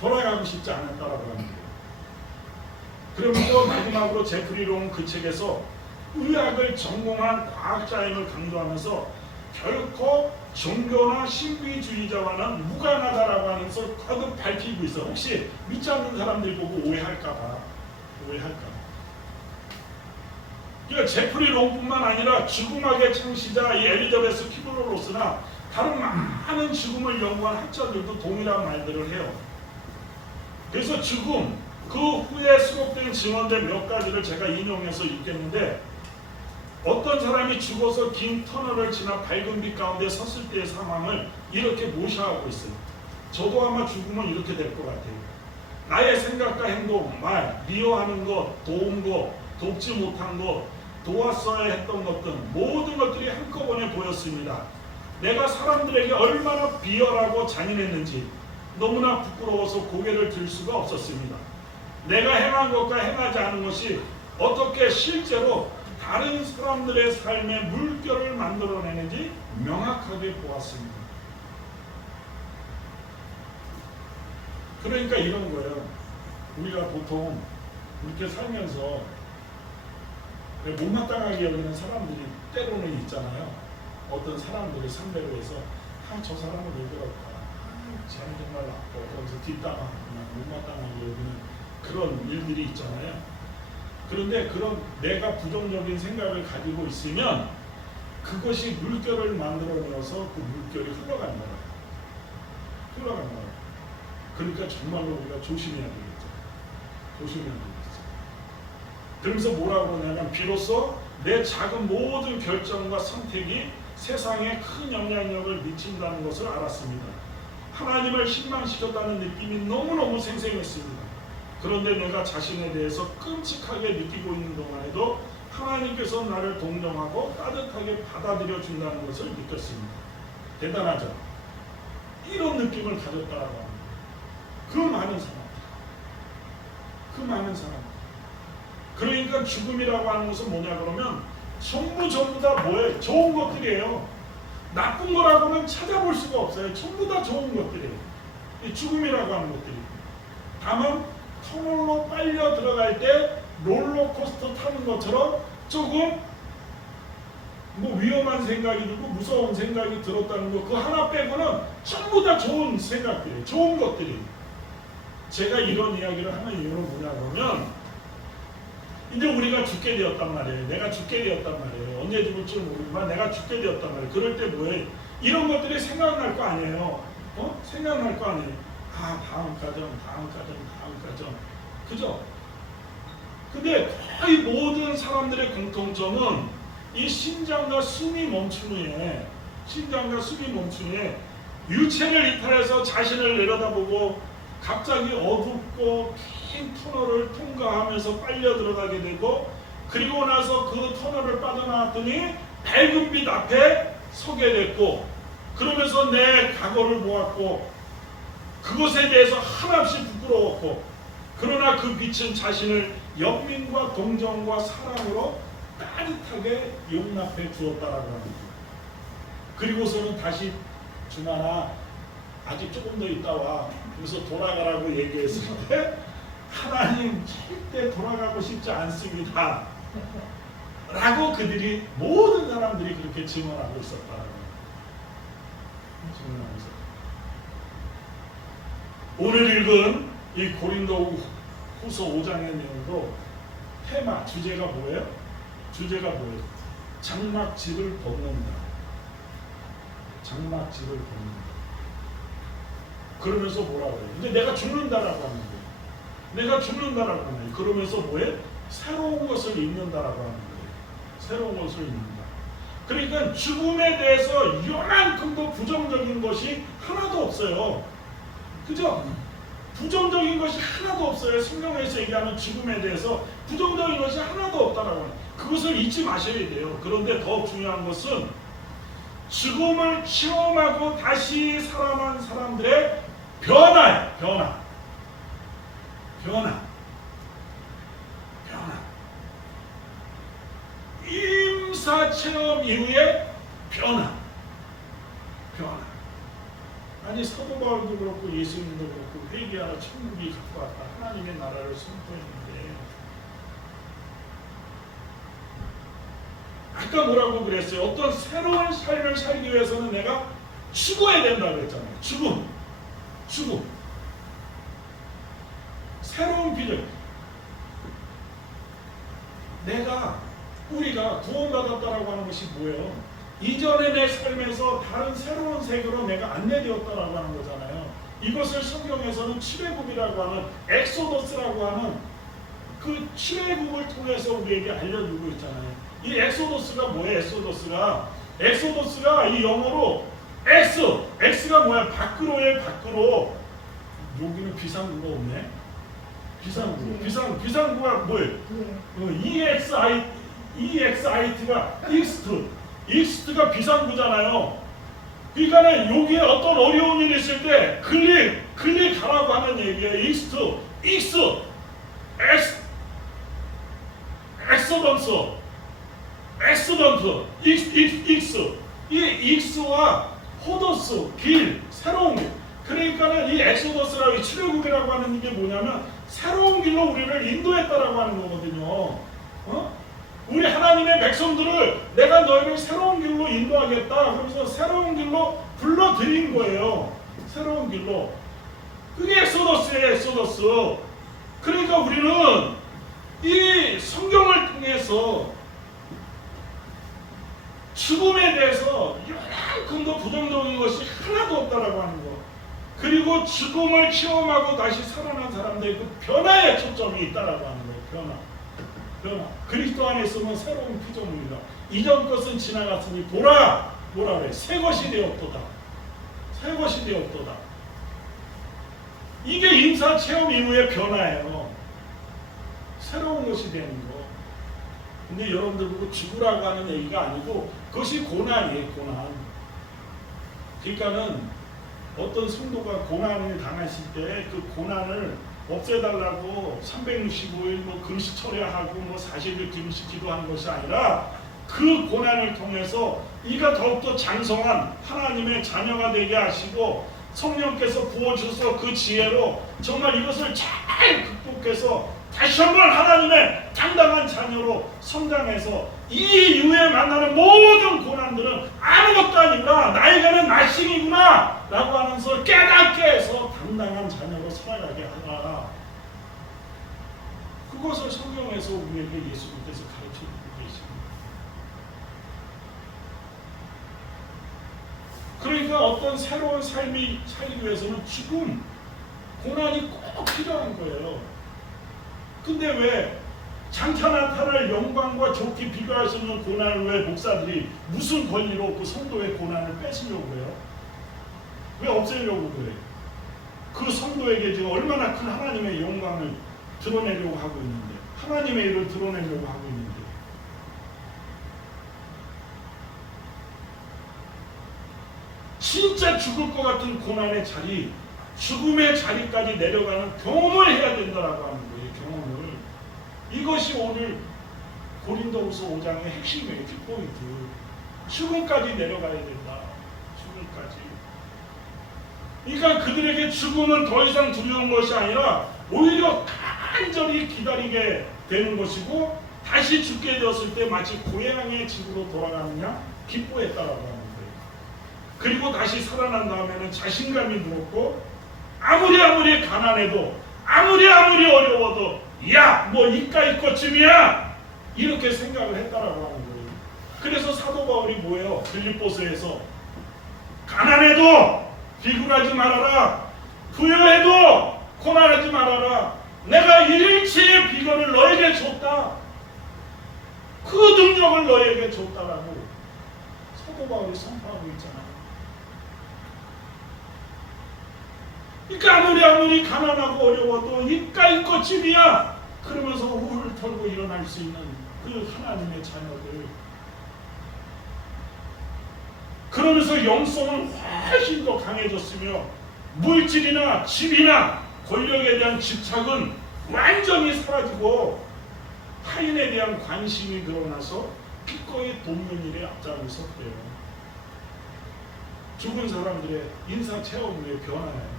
돌아가고 싶지 않았다라고 하는 거예요. 그러면서 마지막으로 제프리 롱은 그 책에서 의학을 전공한 과학자임을 강조하면서 결코 종교나 신비주의자와는 무관하다라고 하면서 거듭 밝히고 있어. 혹시 믿지 않는 사람들 보고 오해할까봐. 그러니까 제프리 롱뿐만 아니라 죽음학의 창시자 이 엘리자베스 키블로로스나 다른 많은 죽음을 연구한 학자들도 동일한 말들을 해요. 그래서 죽음, 그 후에 수록된 증언들 몇 가지를 제가 인용해서 읽겠는데, 어떤 사람이 죽어서 긴 터널을 지나 밝은 빛 가운데 섰을 때의 상황을 이렇게 묘사하고 있어요. 저도 아마 죽으면 이렇게 될 것 같아요. 나의 생각과 행동, 말, 미워하는 것, 도운 것, 돕지 못한 것, 도왔어야 했던 것들 모든 것들이 한꺼번에 보였습니다. 내가 사람들에게 얼마나 비열하고 잔인했는지 너무나 부끄러워서 고개를 들 수가 없었습니다. 내가 행한 것과 행하지 않은 것이 어떻게 실제로 다른 사람들의 삶에 물결을 만들어내는지 명확하게 보았습니다. 그러니까 이런 거예요. 우리가 보통 이렇게 살면서 못마땅하게 여기는 사람들이 때로는 있잖아요. 어떤 사람들이 상대로 해서 저 사람은 왜 그럴까? 쟤는 정말 나빠. 그러면서 뒷담화하거나 못마땅하게 여기는 그런 일들이 있잖아요. 그런데 그런 내가 부정적인 생각을 가지고 있으면 그것이 물결을 만들어내어서 그 물결이 흘러가는 거예요. 흘러가는 거예요. 그러니까 정말로 우리가 조심해야 되겠죠. 조심해야 되겠죠. 그러면서 뭐라고 그러냐면 비로소 내 작은 모든 결정과 선택이 세상에 큰 영향력을 미친다는 것을 알았습니다. 하나님을 실망시켰다는 느낌이 너무너무 생생했습니다. 그런데 내가 자신에 대해서 끔찍하게 느끼고 있는 동안에도 하나님께서 나를 동정하고 따뜻하게 받아들여 준다는 것을 느꼈습니다. 대단하죠? 이런 느낌을 가졌다라고 합니다. 그 많은 사람. 그 많은 사람. 그러니까 죽음이라고 하는 것은 뭐냐 그러면 전부 다 뭐예요? 좋은 것들이에요. 나쁜 거라고는 찾아볼 수가 없어요. 전부 다 좋은 것들이에요. 이 죽음이라고 하는 것들이. 다만 터널로 빨려 들어갈 때 롤러코스터 타는 것처럼 조금 뭐 위험한 생각이 들고 무서운 생각이 들었다는 거 그 하나 빼고는 전부 다 좋은 생각들이에요. 좋은 것들이. 제가 이런 이야기를 하는 이유는 뭐냐 그러면 이제 우리가 죽게 되었단 말이에요. 내가 죽게 되었단 말이에요. 언제 죽을지 모르지만 내가 죽게 되었단 말이에요. 그럴 때 뭐예요? 이런 것들이 생각날 거 아니에요. 생각날 거 아니에요. 다음 가정. 그죠? 근데 거의 모든 사람들의 공통점은 이 심장과 숨이 멈춘 후에 유체를 이탈해서 자신을 내려다보고 갑자기 어둡고 긴 터널을 통과하면서 빨려 들어가게 되고 그리고 나서 그 터널을 빠져나왔더니 밝은 빛 앞에 서게 됐고 그러면서 내 과거를 보았고 그것에 대해서 한없이 부끄러웠고 그러나 그 빛은 자신을 연민과 동정과 사랑으로 따뜻하게 용납해 주었다라고 합니다. 그리고서는 다시 주마나 아직 조금 더 있다 와. 그래서 돌아가라고 얘기했을 때 하나님 절대 돌아가고 싶지 않습니다. 라고 그들이 모든 사람들이 그렇게 증언하고 있었다라고 합니다. 증언하고 있었다. 오늘 읽은 이 고린도 후서 5장의 내용도 테마, 주제가 뭐예요? 장막집을 벗는다. 장막집을 벗는다. 그러면서 뭐라고 해요? 이제 내가 죽는다라고 하는 거예요. 내가 죽는다라고 하는 거예요. 그러면서 뭐예요? 새로운 것을 입는다라고 하는 거예요. 새로운 것을 입는다. 그러니까 죽음에 대해서 요만큼도 부정적인 것이 하나도 없어요. 그죠? 부정적인 것이 하나도 없어요. 성경에서 얘기하는 죽음에 대해서 부정적인 것이 하나도 없다라고 하는 그것을 잊지 마셔야 돼요. 그런데 더 중요한 것은 죽음을 체험하고 다시 살아난 사람들의 변화. 임사 체험 이후에 변화. 아니 사도 바울도 그렇고 예수님도 그렇고 회개하라 천국이 갖고 왔다. 하나님의 나라를 선포했는데 아까 뭐라고 그랬어요? 어떤 새로운 삶을 살기 위해서는 내가 죽어야 된다고 그랬잖아요. 죽음. 새로운 비전. 우리가 구원받았다라고 하는 것이 뭐예요? 이전의 내 삶에서 다른 새로운 세계로 내가 안내되었다라고 하는 거잖아요. 이것을 성경에서는 출애굽이라고 하는 엑소더스라고 하는 그 출애굽을 통해서 우리에게 알려주고 있잖아요. 이 엑소더스가 뭐예요? 엑소더스가 이 영어로 X가 뭐야? 밖으로의 밖으로. 여기는 비상구가 없네. 비상구가 뭐예요? EXIT가 익스트가 비상구잖아요. 그러니까는 여기에 어떤 어려운 일이 있을 때 클릭하라고 하는 얘기예요. 엑스던트, 이 익스와 호더스, 길, 새로운 길. 그러니까는 이 엑소더스라고 출애굽이라고 하는 게 뭐냐면 새로운 길로 우리를 인도했다라고 하는 거거든요. 우리 하나님의 백성들을 내가 너희를 새로운 길로 인도하겠다. 그래서 새로운 길로 불러들인 거예요. 새로운 길로. 그게 엑소더스예요. 엑소더스. 그러니까 우리는 이 성경을 통해서 죽음에 대해서 이만큼도 부정적인 것이 하나도 없다라고 하는 거. 그리고 죽음을 체험하고 다시 살아난 사람들의 그 변화에 초점이 있다라고 하는 거예요. 변화. 그리스도 안에 있으면 새로운 피조물이다. 이전 것은 지나갔으니 보라. 뭐라 그래? 새 것이 되었도다. 새 것이 되었도다. 이게 인사 체험 이후의 변화예요. 새로운 것이 되는 거. 근데 여러분들 보고 죽으라고 하는 얘기가 아니고 그것이 고난이에요. 고난. 그러니까는 어떤 성도가 고난을 당하실 때 그 고난을 없애달라고 365일 뭐 금식 철야하고 뭐 40일 금식 기도하는 것이 아니라 그 고난을 통해서 이가 더욱더 장성한 하나님의 자녀가 되게 하시고 성령께서 부어주셔서 그 지혜로 정말 이것을 잘 극복해서 다시 한번 하나님의 당당한 자녀로 성장해서 이 이후에 만나는 모든 고난들은 아무것도 아니구나, 나에게는 나싱이구나 라고 하면서 깨닫게 해서 당당한 자녀로 살아가게 하라. 그것을 성경에서 우리에게 예수님께서 가르쳐주고 계십니다. 그러니까 어떤 새로운 삶이 살기 위해서는 죽음, 고난이 꼭 필요한 거예요. 근데 왜 장차 나타날 영광과 좋게 비교할 수 있는 고난을 왜 목사들이 무슨 권리로 그 성도의 고난을 뺏으려고 해요? 왜 없애려고 그래? 그 성도에게 지금 얼마나 큰 하나님의 영광을 드러내려고 하고 있는데, 하나님의 일을 드러내려고 하고 있는데, 진짜 죽을 것 같은 고난의 자리, 죽음의 자리까지 내려가는 경험을 해야 된다라고 하는 거예요. 경험을. 이것이 오늘 고린도후서 5장의 핵심이에요. 포인트. 죽음까지 내려가야 된다. 죽음까지. 그러니까 그들에게 죽음은 더 이상 두려운 것이 아니라 오히려 간절히 기다리게 되는 것이고, 다시 죽게 되었을 때 마치 고향의 집으로 돌아가느냐 기뻐했다라고 하는 거예요. 그리고 다시 살아난 다음에는 자신감이 늘었고, 아무리 가난해도, 아무리 어려워도, 야, 뭐 이까이 것쯤이야, 이렇게 생각을 했다라고 하는 거예요. 그래서 사도 바울이 뭐예요? 빌립보서에서 가난해도 비굴하지 말아라, 부유해도 고난하지 말아라, 내가 일체의 비결을 너에게 줬다, 그 능력을 너에게 줬다라고 사도 바울이 선포하고 있잖아요. 그러니까 아무리 가난하고 어려워도 이까이 것쯤이야 그러면서 우를 털고 일어날 수 있는 그 하나님의 자녀들, 그러면서 영성은 훨씬 더 강해졌으며 물질이나 집이나 권력에 대한 집착은 완전히 사라지고 타인에 대한 관심이 늘어나서 기꺼이 돕는 일에 앞장을 섰대요. 죽은 사람들의 인사 체험의 변화예요.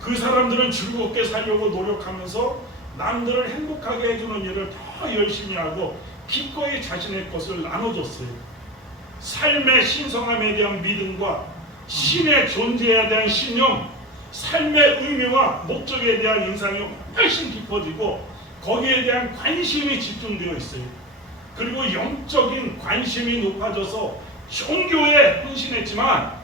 그 사람들은 즐겁게 살려고 노력하면서 남들을 행복하게 해주는 일을 더 열심히 하고 기꺼이 자신의 것을 나눠줬어요. 삶의 신성함에 대한 믿음과 신의 존재에 대한 신념, 삶의 의미와 목적에 대한 인상이 훨씬 깊어지고 거기에 대한 관심이 집중되어 있어요. 그리고 영적인 관심이 높아져서 종교에 헌신했지만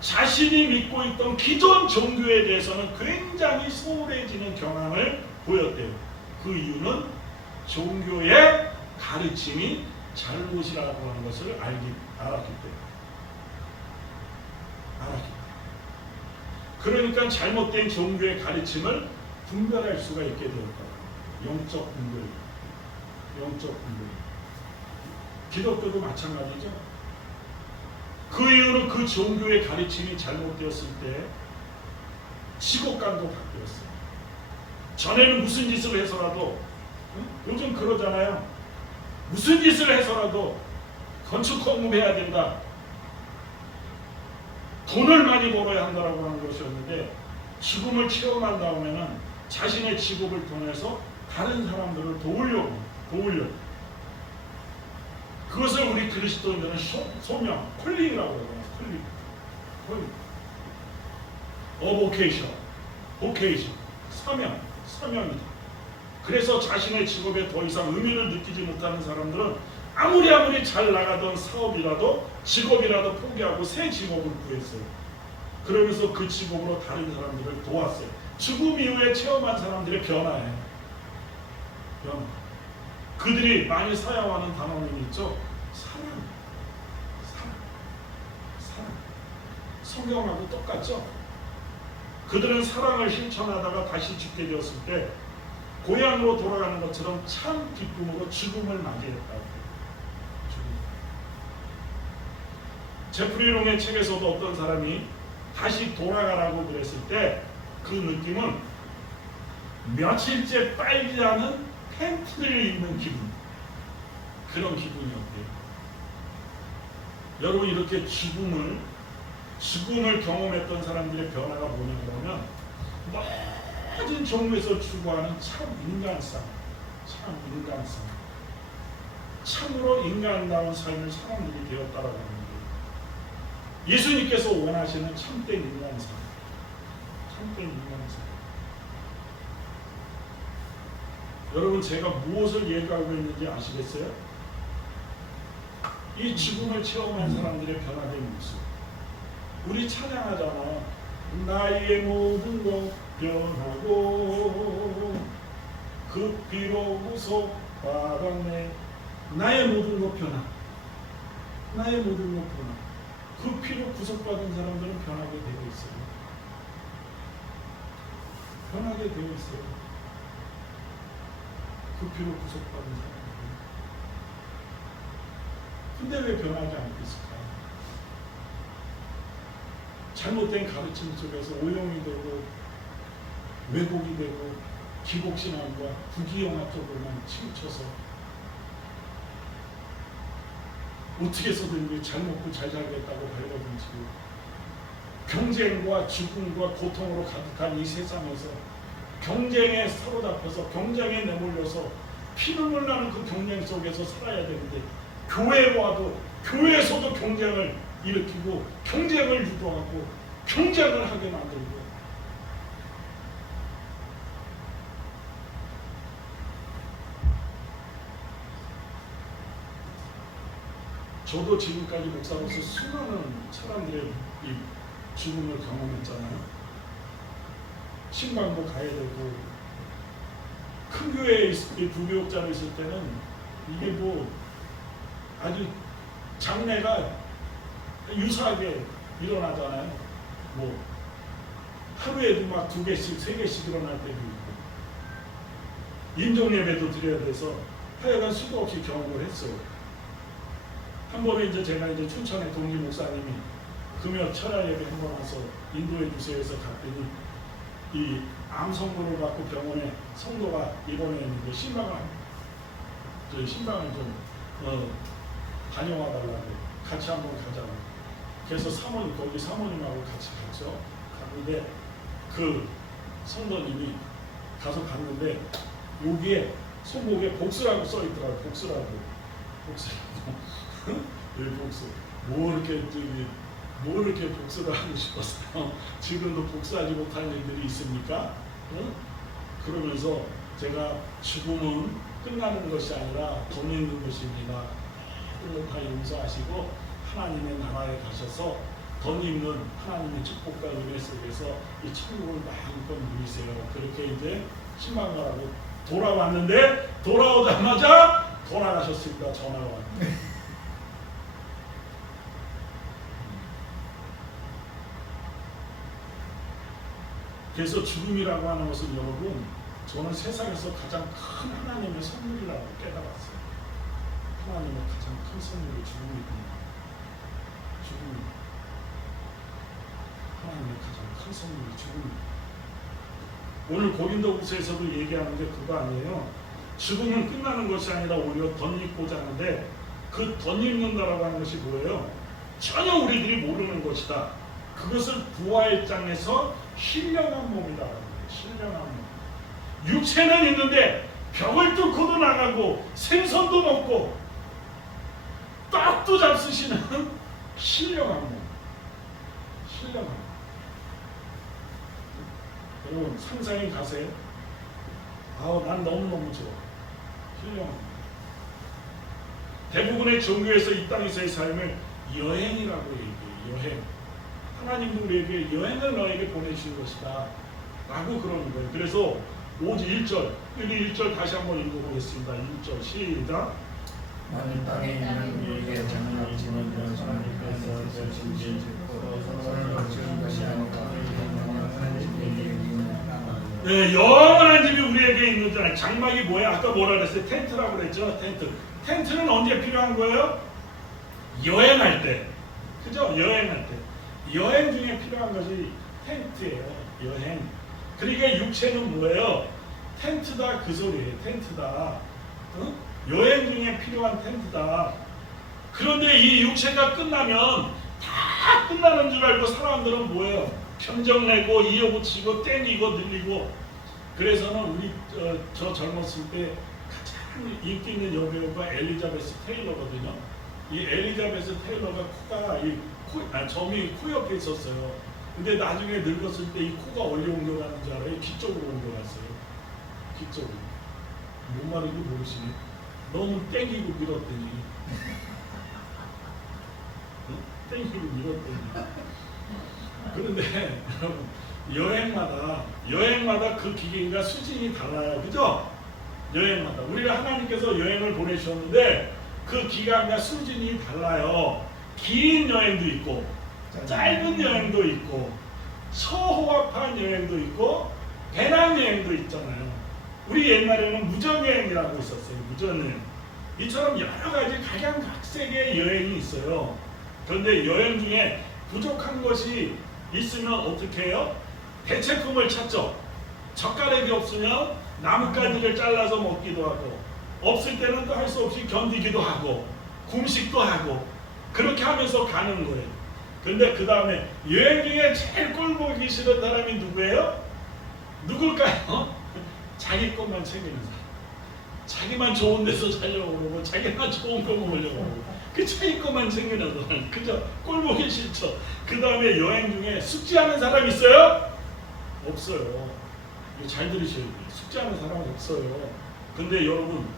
자신이 믿고 있던 기존 종교에 대해서는 굉장히 소홀해지는 경향을 보였대요. 그 이유는 종교의 가르침이 잘못이라고 하는 것을 알았기 때문에. 그러니까 잘못된 종교의 가르침을 분별할 수가 있게 되었다. 영적 분별. 영적 분별. 기독교도 마찬가지죠. 그 이후로 그 종교의 가르침이 잘못되었을 때 시국관도 바뀌었어요. 전에는 무슨 짓을 해서라도, 요즘 그러잖아요. 무슨 짓을 해서라도 건축 공부해야 된다. 돈을 많이 벌어야 한다라고 하는 것이었는데, 죽음을 체험한 다음에는 자신의 직업을 통해서 다른 사람들을 도우려고. 그것을 우리 그리스도인들은 소명, 콜링이라고 그러잖아요. 콜링. vocation, 사명이다. 그래서 자신의 직업에 더 이상 의미를 느끼지 못하는 사람들은 아무리 잘 나가던 사업이라도 직업이라도 포기하고 새 직업을 구했어요. 그러면서 그 직업으로 다른 사람들을 도왔어요. 죽음 이후에 체험한 사람들의 변화예요. 변화. 그들이 많이 사용하는 단어는 있죠. 사랑. 성경하고 똑같죠. 그들은 사랑을 실천하다가 다시 죽게 되었을 때 고향으로 돌아가는 것처럼 참 기쁨으로 죽음을 맞이했다고. 제프리 롱의 책에서도 어떤 사람이 다시 돌아가라고 그랬을 때 그 느낌은 며칠째 빨지 않은 팬티를 입는 기분, 그런 기분이었대요. 여러분, 이렇게 죽음을 경험했던 사람들의 변화가 뭐냐면 모든 종류에서 추구하는 참 인간성, 참으로 인간다운 삶을 사람들이 되었다라고 하는 거예요. 예수님께서 원하시는 참된 인간성. 여러분, 제가 무엇을 얘기하고 있는지 아시겠어요? 이 죽음을 체험한 사람들의 변화된 모습. 우리 찬양하잖아. 나의 모든 것 변하고 그 피로 구속받았네. 나의 모든 것 변화. 그 피로 구속받은 사람들은 변하게 되어 있어요. 그 피로 구속받은 사람들. 근데 왜 변하지 않겠을까? 잘못된 가르침 속에서 오용이 되고 왜곡이 되고 기복신앙과 부귀영화 쪽으로만 치우쳐서 어떻게 해서든지 잘 먹고 잘 살겠다고 달려들지고, 경쟁과 죽음과 고통으로 가득한 이 세상에서 경쟁에 사로잡혀서 경쟁에 내몰려서 피눈물 나는 그 경쟁 속에서 살아야 되는데, 교회에 와도 교회에서도 경쟁을 일으키고 경쟁을 유도하고 경쟁을 하게 만들고, 저도 지금까지 목사로서 수많은 사람들의 이 죽음을 경험했잖아요. 신방도 가야 되고, 큰 교회에 부교육자로 있을 때는 이게 뭐 아주 장례가 유사하게 일어나잖아요. 뭐 하루에도 막 2개씩 3개씩 일어날 때도 있고, 임종예배도 드려야 돼서 하여간 수도 없이 경험을 했어요. 한 번에 제가 춘천의 동기 목사님이 금요 철야 예배 한 번 와서 인도해 주세요 해서 갔더니 이 암 선고를 받고 병원에 성도가 입원해 있는데 신방을 좀 다녀와 달라고 같이 한번 가자고. 그래서 거기 사모님하고 같이 갔죠. 갔는데 그 성도님이 가서 갔는데 여기에 손목에 복수라고 써 있더라고요. 복수라고. 왜 복수? 뭐 이렇게 복수를 하고 싶었어요? 지금도 복수하지 못한 일들이 있습니까? 응? 그러면서 제가 죽음은 끝나는 것이 아니라 돈 있는 것입니다. 그걸 다 용서하시고 하나님의 나라에 가셔서 돈 있는 하나님의 축복과 은혜 속에서 이 천국을 마음껏 누리세요. 그렇게 신방가라고 돌아왔는데, 돌아오자마자 돌아가셨습니다. 전화가 왔는데. 그래서 죽음이라고 하는 것은 여러분, 저는 세상에서 가장 큰 하나님의 선물이라고 깨달았어요. 하나님의 가장 큰 선물이 죽음이구나. 죽음. 하나님의 가장 큰 선물이 죽음입니다. 오늘 고린도후서에서도 얘기하는 게 그거 아니에요. 죽음은 끝나는 것이 아니라 오히려 덧입고자 하는데, 그 덧입는다라고 하는 것이 뭐예요? 전혀 우리들이 모르는 것이다. 그것을 부활의 장에서 신령한 몸이다. 신령한 몸. 육체는 있는데 벽을 뚫고도 나가고 생선도 먹고 떡도 잡수시는 신령한 몸. 신령한 몸. 여러분 상상이 가세요? 아우 난 너무너무 좋아. 신령한 몸. 대부분의 종교에서 이 땅에서의 삶을 여행이라고 얘기해요. 여행. 하나님도 우리에게 여행을 너에게 보내주신 것이다 라고 그러는 거예요. 그래서 1절 여기 1절 다시 한번 읽어보겠습니다. 1절 시작. 나는 땅에 있는 우리에게 장막지는 이루어지는 것을 진실짓고 서로를 지은 것이 아니라 영원한 집이 우리에게 있느니라. 네, 영원한 집이 우리에게 있는 줄. 장막이 뭐예요? 아까 뭐라 그랬어요? 텐트라고 그랬죠? 텐트. 텐트는 언제 필요한 거예요? 여행할 때. 그죠? 여행할 때. 여행 중에 필요한 것이 텐트예요. 여행. 그러니까 육체는 뭐예요? 텐트다 그 소리예요. 텐트다. 어? 여행 중에 필요한 텐트다. 그런데 이 육체가 끝나면 다 끝나는 줄 알고 사람들은 뭐예요? 편정 내고 이어붙이고 땡기고 늘리고. 그래서는 우리 저 젊었을 때 가장 인기 있는 여배우가 엘리자베스 테일러거든요. 이 엘리자베스 테일러가 코가 점이 코 옆에 있었어요. 근데 나중에 늙었을 때 이 코가 어디로 옮겨가는 줄 알아요? 귀 쪽으로 옮겨갔어요. 귀 쪽으로. 뭔 말인지 모르시네. 너무 땡기고 밀었더니. 응? 땡기고 밀었더니. 그런데 여러분 여행마다 그 기계가 수준이 달라요. 그죠? 여행마다 우리가 하나님께서 여행을 보내주셨는데 그 기간과 수준이 달라요. 긴 여행도 있고 짧은 여행도 있고 초호흡한 여행도 있고 배낭여행도 있잖아요. 우리 옛날에는 무전여행이라고 있었어요. 무전여행. 이처럼 여러 가지 각양각색의 여행이 있어요. 그런데 여행 중에 부족한 것이 있으면 어떻게 해요? 대체품을 찾죠. 젓가락이 없으면 나뭇가지를 잘라서 먹기도 하고, 없을 때는 또 할 수 없이 견디기도 하고, kum식도 하고, 그렇게 하면서 가는 거예요. 근데 그 다음에 여행 중에 제일 꼴보기 싫은 사람이 누구예요? 누굴까요? 자기 것만 챙기는 사람. 자기만 좋은 데서 자려고 그러고 자기만 좋은 거 먹으려고 그러고 그 자기 것만 챙기는 사람. 그죠? 꼴보기 싫죠. 그 다음에 여행 중에 숙지하는 사람 있어요? 없어요. 이거 잘 들으셔야 돼요. 숙지하는 사람 없어요. 근데 여러분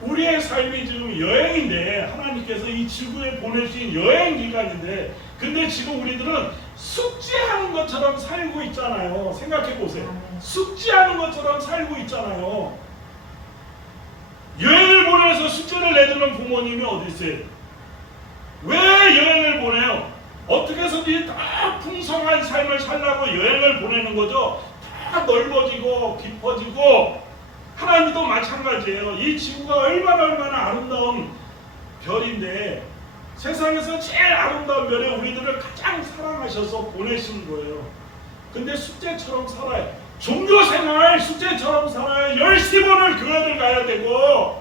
우리의 삶이 지금 여행인데, 하나님께서 이 지구에 보내주신 여행 기간인데, 근데 지금 우리들은 숙지하는 것처럼 살고 있잖아요. 생각해 보세요. 숙지하는 것처럼 살고 있잖아요. 여행을 보내서 숙제를 내주는 부모님이 어디 있어요? 왜 여행을 보내요? 어떻게 해서든지 다 풍성한 삶을 살라고 여행을 보내는 거죠. 다 넓어지고 깊어지고. 하나님도 마찬가지예요. 이 지구가 얼마나 아름다운 별인데, 세상에서 제일 아름다운 별에 우리들을 가장 사랑하셔서 보내신 거예요. 근데 숙제처럼 살아요. 종교생활 숙제처럼 살아요. 10번을 교회를 가야 되고,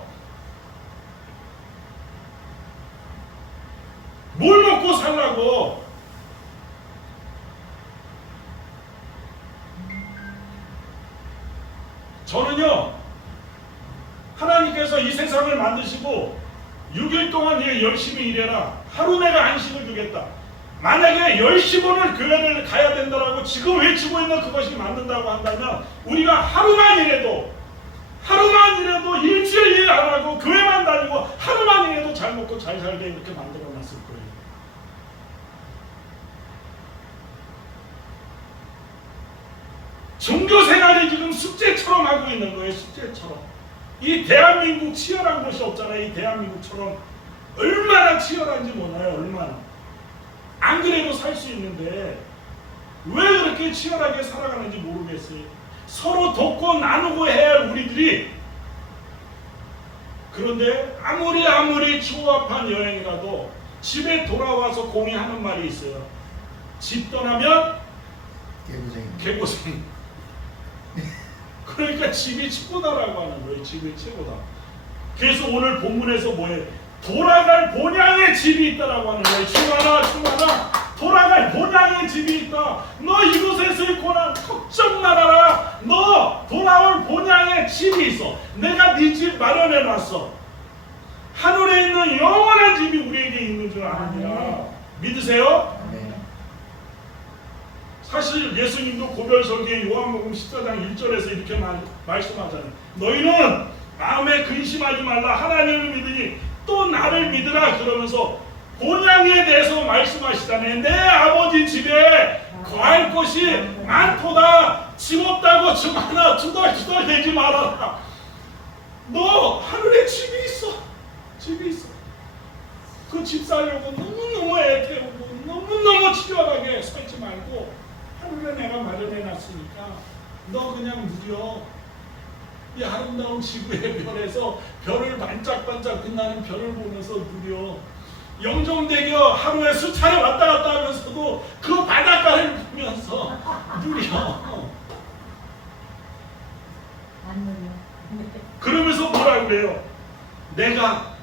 뭘 먹고 살라고. 저는요, 하나님께서 이 세상을 만드시고 6일 동안 열심히 일해라. 하루 내가 안식을 주겠다. 만약에 10번을 교회를 가야 된다라고 지금 외치고 있는 그것이 맞는다고 한다면, 우리가 하루만 일해도 일주일 일 안 하고 교회만 다니고 하루만 일해도 잘 먹고 잘 살게 이렇게 만들어놨을 거예요. 종교생활이 지금 숙제처럼 하고 있는 거예요. 숙제처럼. 이 대한민국 치열한 곳이 없잖아요. 이 대한민국처럼 얼마나 치열한지 몰라요. 얼마나. 안 그래도 살 수 있는데 왜 그렇게 치열하게 살아가는지 모르겠어요. 서로 돕고 나누고 해야 할 우리들이, 그런데 아무리 초합한 여행이라도 집에 돌아와서 공유하는 말이 있어요. 집 떠나면 개고생. 그러니까 집이 최고다라고 하는 거예요. 집이 최고다. 그래서 오늘 본문에서 뭐예요? 돌아갈 본향의 집이 있다라고 하는 거예요. 충만아 돌아갈 본향의 집이 있다. 너 이곳에서 있거나 걱정 말아라. 너 돌아올 본향의 집이 있어. 내가 네 집 마련해 놨어. 하늘에 있는 영원한 집이 우리에게 있는 줄 아느니라. 믿으세요? 사실 예수님도 고별설교의 요한복음 14장 1절에서 이렇게 말씀하잖아요. 너희는 마음에 근심하지 말라. 하나님을 믿으니 또 나를 믿으라. 그러면서 본향에 대해서 말씀하시잖아요. 내 아버지 집에 거할 곳이 많도다. 집 없다고 집 하나 투덜투덜 대지 말아라. 너 하늘에 집이 있어. 집이 있어. 그 집 살려고 너무너무 애태우고 너무너무 치열하게 살지 말고 하늘에 내가 마련해 놨으니까 너 그냥 누려. 이 아름다운 지구의 별에서 별을 반짝반짝 빛나는 별을 보면서 누려. 영종대교 하루에 수차례 왔다 갔다 하면서도 그 바닷가를 보면서 누려. 그러면서 뭐라고 그래요? 내가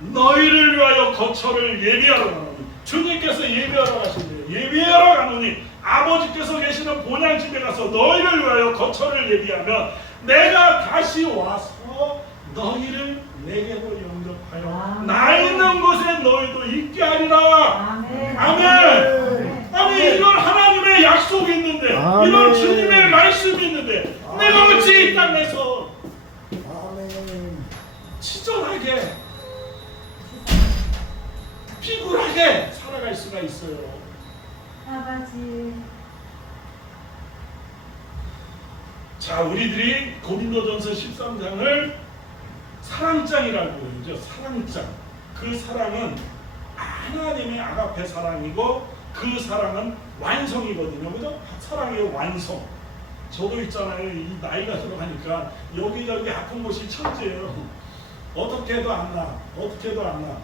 너희를 위하여 거처를 예비하러 가노니. 주님께서 예비하러 가신대요. 예비하러 가노니 아버지께서 계시는 본향집에 가서 너희를 위하여 거처를 예비하면 내가 다시 와서 너희를 내게로 영접하여 나 있는 곳에 너희도 있게 하리라. 아멘. 아멘. 아니 이런 하나님의 약속이 있는데, 아멘. 이런 주님의 말씀이 있는데 내가 어찌 이 땅에서 치졸하게 피굴하게 살아갈 수가 있어요. 아버지. 자, 우리들이 고린도전서 13장을 사랑장이라고 그러죠. 사랑장. 그 사랑은 하나님의 아가페 사랑이고 그 사랑은 완성이거든요. 그죠? 사랑의 완성. 저도 있잖아요. 이 나이가 들어가니까 여기저기 아픈 곳이 천재예요. 어떻게 해도 안 나. 어떻게 해도 안 나.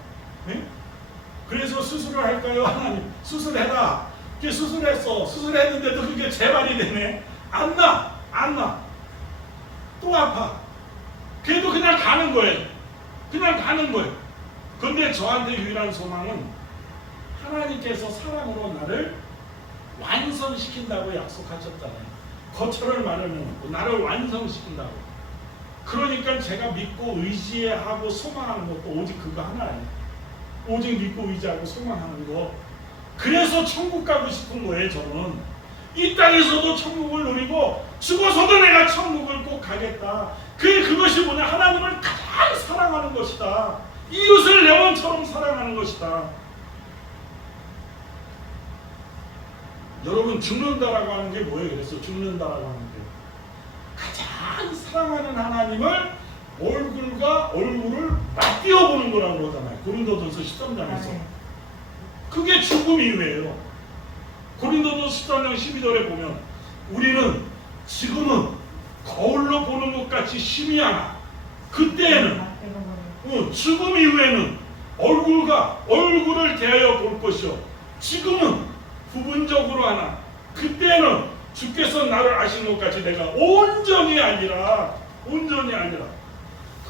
네? 그래서 수술을 할까요? 하나님 수술해라. 이렇게 수술했어. 수술했는데도 그게 재발이 되네. 안 나. 안 나. 또 아파. 그래도 그냥 가는 거예요. 그냥 가는 거예요. 근데 저한테 유일한 소망은 하나님께서 사랑으로 나를 완성시킨다고 약속하셨잖아요. 거처를 마련해놓고 나를 완성시킨다고. 그러니까 제가 믿고 의지하고 소망하는 것도 오직 그거 하나예요. 오직 믿고 의지하고 소망하는 거. 그래서 천국 가고 싶은 거예요. 저는 이 땅에서도 천국을 누리고 죽어서도 내가 천국을 꼭 가겠다. 그것이 뭐냐? 하나님을 가장 사랑하는 것이다. 이웃을 내 몸처럼 사랑하는 것이다. 여러분, 죽는다라고 하는 게 뭐예요? 그래서 죽는다라고 하는 게 가장 사랑하는 하나님을 얼굴을 맞띄어 보는 거라고 그러잖아요. 고린도전서 13장에서. 그게 죽음 이후예요. 고린도전서 13장 12절에 보면 우리는 지금은 거울로 보는 것 같이 희미하나 그때에는 죽음 이후에는 얼굴을 대하여 볼 것이요 지금은 부분적으로 하나 그때는 주께서 나를 아신 것 같이 내가 온전히 아니라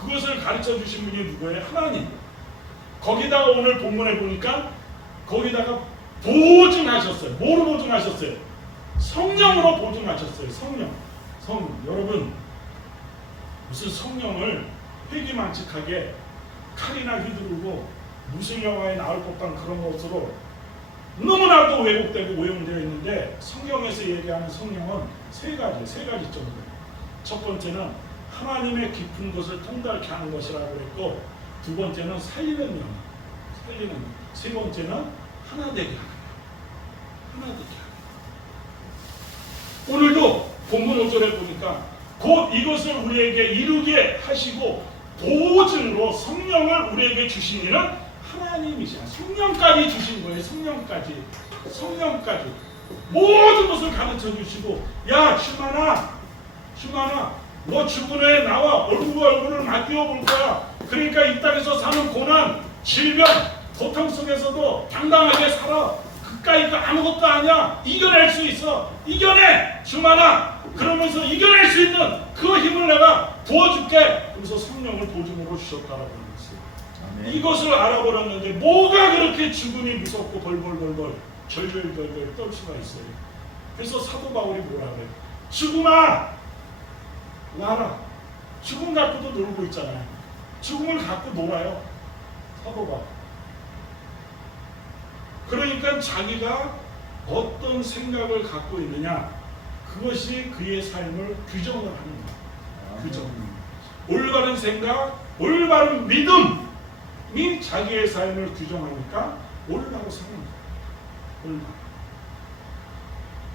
그것을 가르쳐 주신 분이 누구예요? 하나님. 거기다가 오늘 본문에 보니까 거기다가 보증하셨어요. 뭐로 보증하셨어요? 성령으로 보증하셨어요. 성령. 여러분, 무슨 성령을 회기만측하게 칼이나 휘두르고 무슨 영화에 나올 법한 그런 것으로 너무나도 왜곡되고 오용되어 있는데 성경에서 얘기하는 성령은 세 가지 정도. 첫 번째는 하나님의 깊은 것을 통달케 하는 것이라고 했고, 두 번째는 살리는 영, 세 번째는 하나 되게 하는 거. 오늘도 본문 5절에 보니까 곧 이것을 우리에게 이루게 하시고 보증으로 성령을 우리에게 주신 이는 하나님이시야. 성령까지 주신 거예요. 성령까지. 모든 것을 가르쳐 주시고, 야 충만아, 너 죽은 후에 나와 얼굴을 맞대어 볼 거야. 그러니까 이 땅에서 사는 고난, 질병, 고통 속에서도 당당하게 살아. 그까이 거 아무것도 아니야. 이겨낼 수 있어. 이겨내, 충만아. 그러면서 이겨낼 수 있는 그 힘을 내가 부어줄게. 그래서 성령을 보증으로 주셨다라고 하는 것이에요. 이것을 알아버렸는데 뭐가 그렇게 죽음이 무섭고 벌벌벌벌 절절절절 떨 수가 있어요. 그래서 사도 바울이 뭐라 그래요? 죽음아 와라. 죽음 갖고도 놀고 있잖아요. 죽음을 갖고 놀아요, 사도 바울. 그러니까 자기가 어떤 생각을 갖고 있느냐, 그것이 그의 삶을 규정을 하는 거예요. 규정. 올바른 생각, 올바른 믿음이 자기의 삶을 규정하니까 올바로 사는 거예요. 올바로.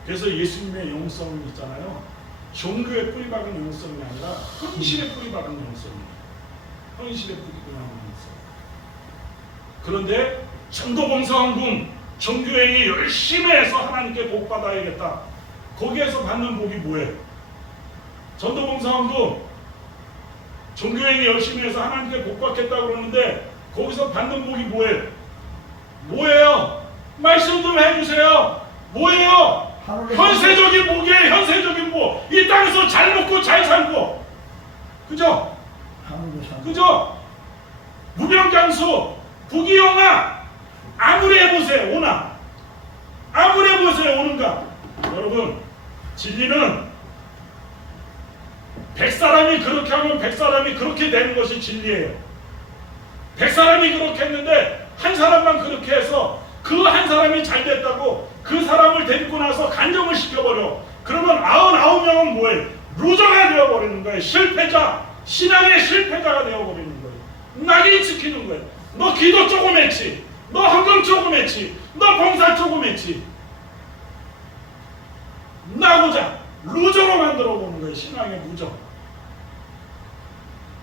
그래서 예수님의 영성이 있잖아요. 종교에 뿌리박은 영성이 아니라 헌신에 뿌리박은 영성이에요. 헌신에 뿌리박은 영성. 그런데 전도봉사헌금 종교행위 열심히 해서 하나님께 복 받아야겠다. 거기에서 받는 복이 뭐예요? 전도봉사헌금 종교행위 열심히 해서 하나님께 복 받겠다고 그러는데 거기서 받는 복이 뭐예요? 뭐예요? 말씀 좀 해주세요. 뭐예요? 현세적인 복이에요. 현세적인 복. 이 땅에서 잘 먹고 잘 살고, 그죠? 그죠? 무병장수, 부귀영화. 아무리 해보세요. 오나 아무리 해보세요. 오는가. 여러분, 진리는 100사람이 그렇게 하면 100사람이 그렇게 되는 것이 진리예요. 100사람이 그렇게 했는데 한 사람만 그렇게 해서 그 한 사람이 잘 됐다고 그 사람을 데리고 나서 간정을 시켜버려. 그러면 99명은 뭐예요? 루저가 되어버리는 거예요. 실패자, 신앙의 실패자가 되어버리는 거예요. 낙인 찍히는 거예요. 너 기도 조금 했지, 너 헌금 조금 했지, 너 봉사 조금 했지. 나고자 루저로 만들어 보는 거예요. 신앙의 루저.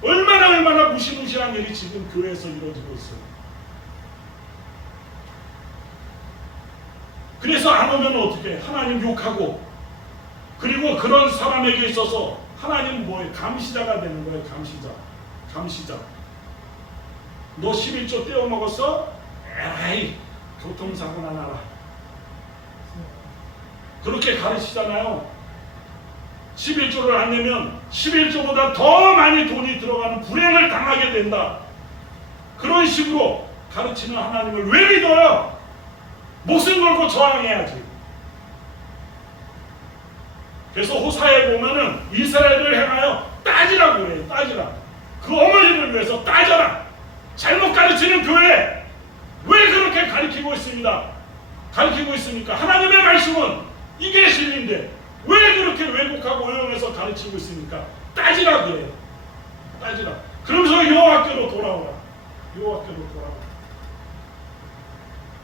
얼마나 무시무시한 일이 지금 교회에서 이루어지고 있어요. 그래서 안 오면 어떻게 해? 하나님 욕하고, 그리고 그런 사람에게 있어서 하나님 뭐예요? 감시자가 되는 거예요. 감시자. 너 11조 떼어 먹었어? 에이, 교통사고나 나라. 그렇게 가르치잖아요. 11조를 안 내면 11조보다 더 많이 돈이 들어가는 불행을 당하게 된다. 그런 식으로 가르치는 하나님을 왜 믿어요? 목숨 걸고 저항해야지. 그래서 호사에 보면은 이스라엘을 향하여 따지라고 해요. 따지라. 그 어머니를 위해서 따져라. 잘못 가르치는 교회 왜 그렇게 가르치고 있습니다. 가르치고 있습니까? 하나님의 말씀은 이게 진리인데 왜 그렇게 왜곡하고 오용해서 가르치고 있습니까? 따지라 그래요. 따지라. 그러면서 여호와께로 돌아오라. 여호와께로 돌아오라.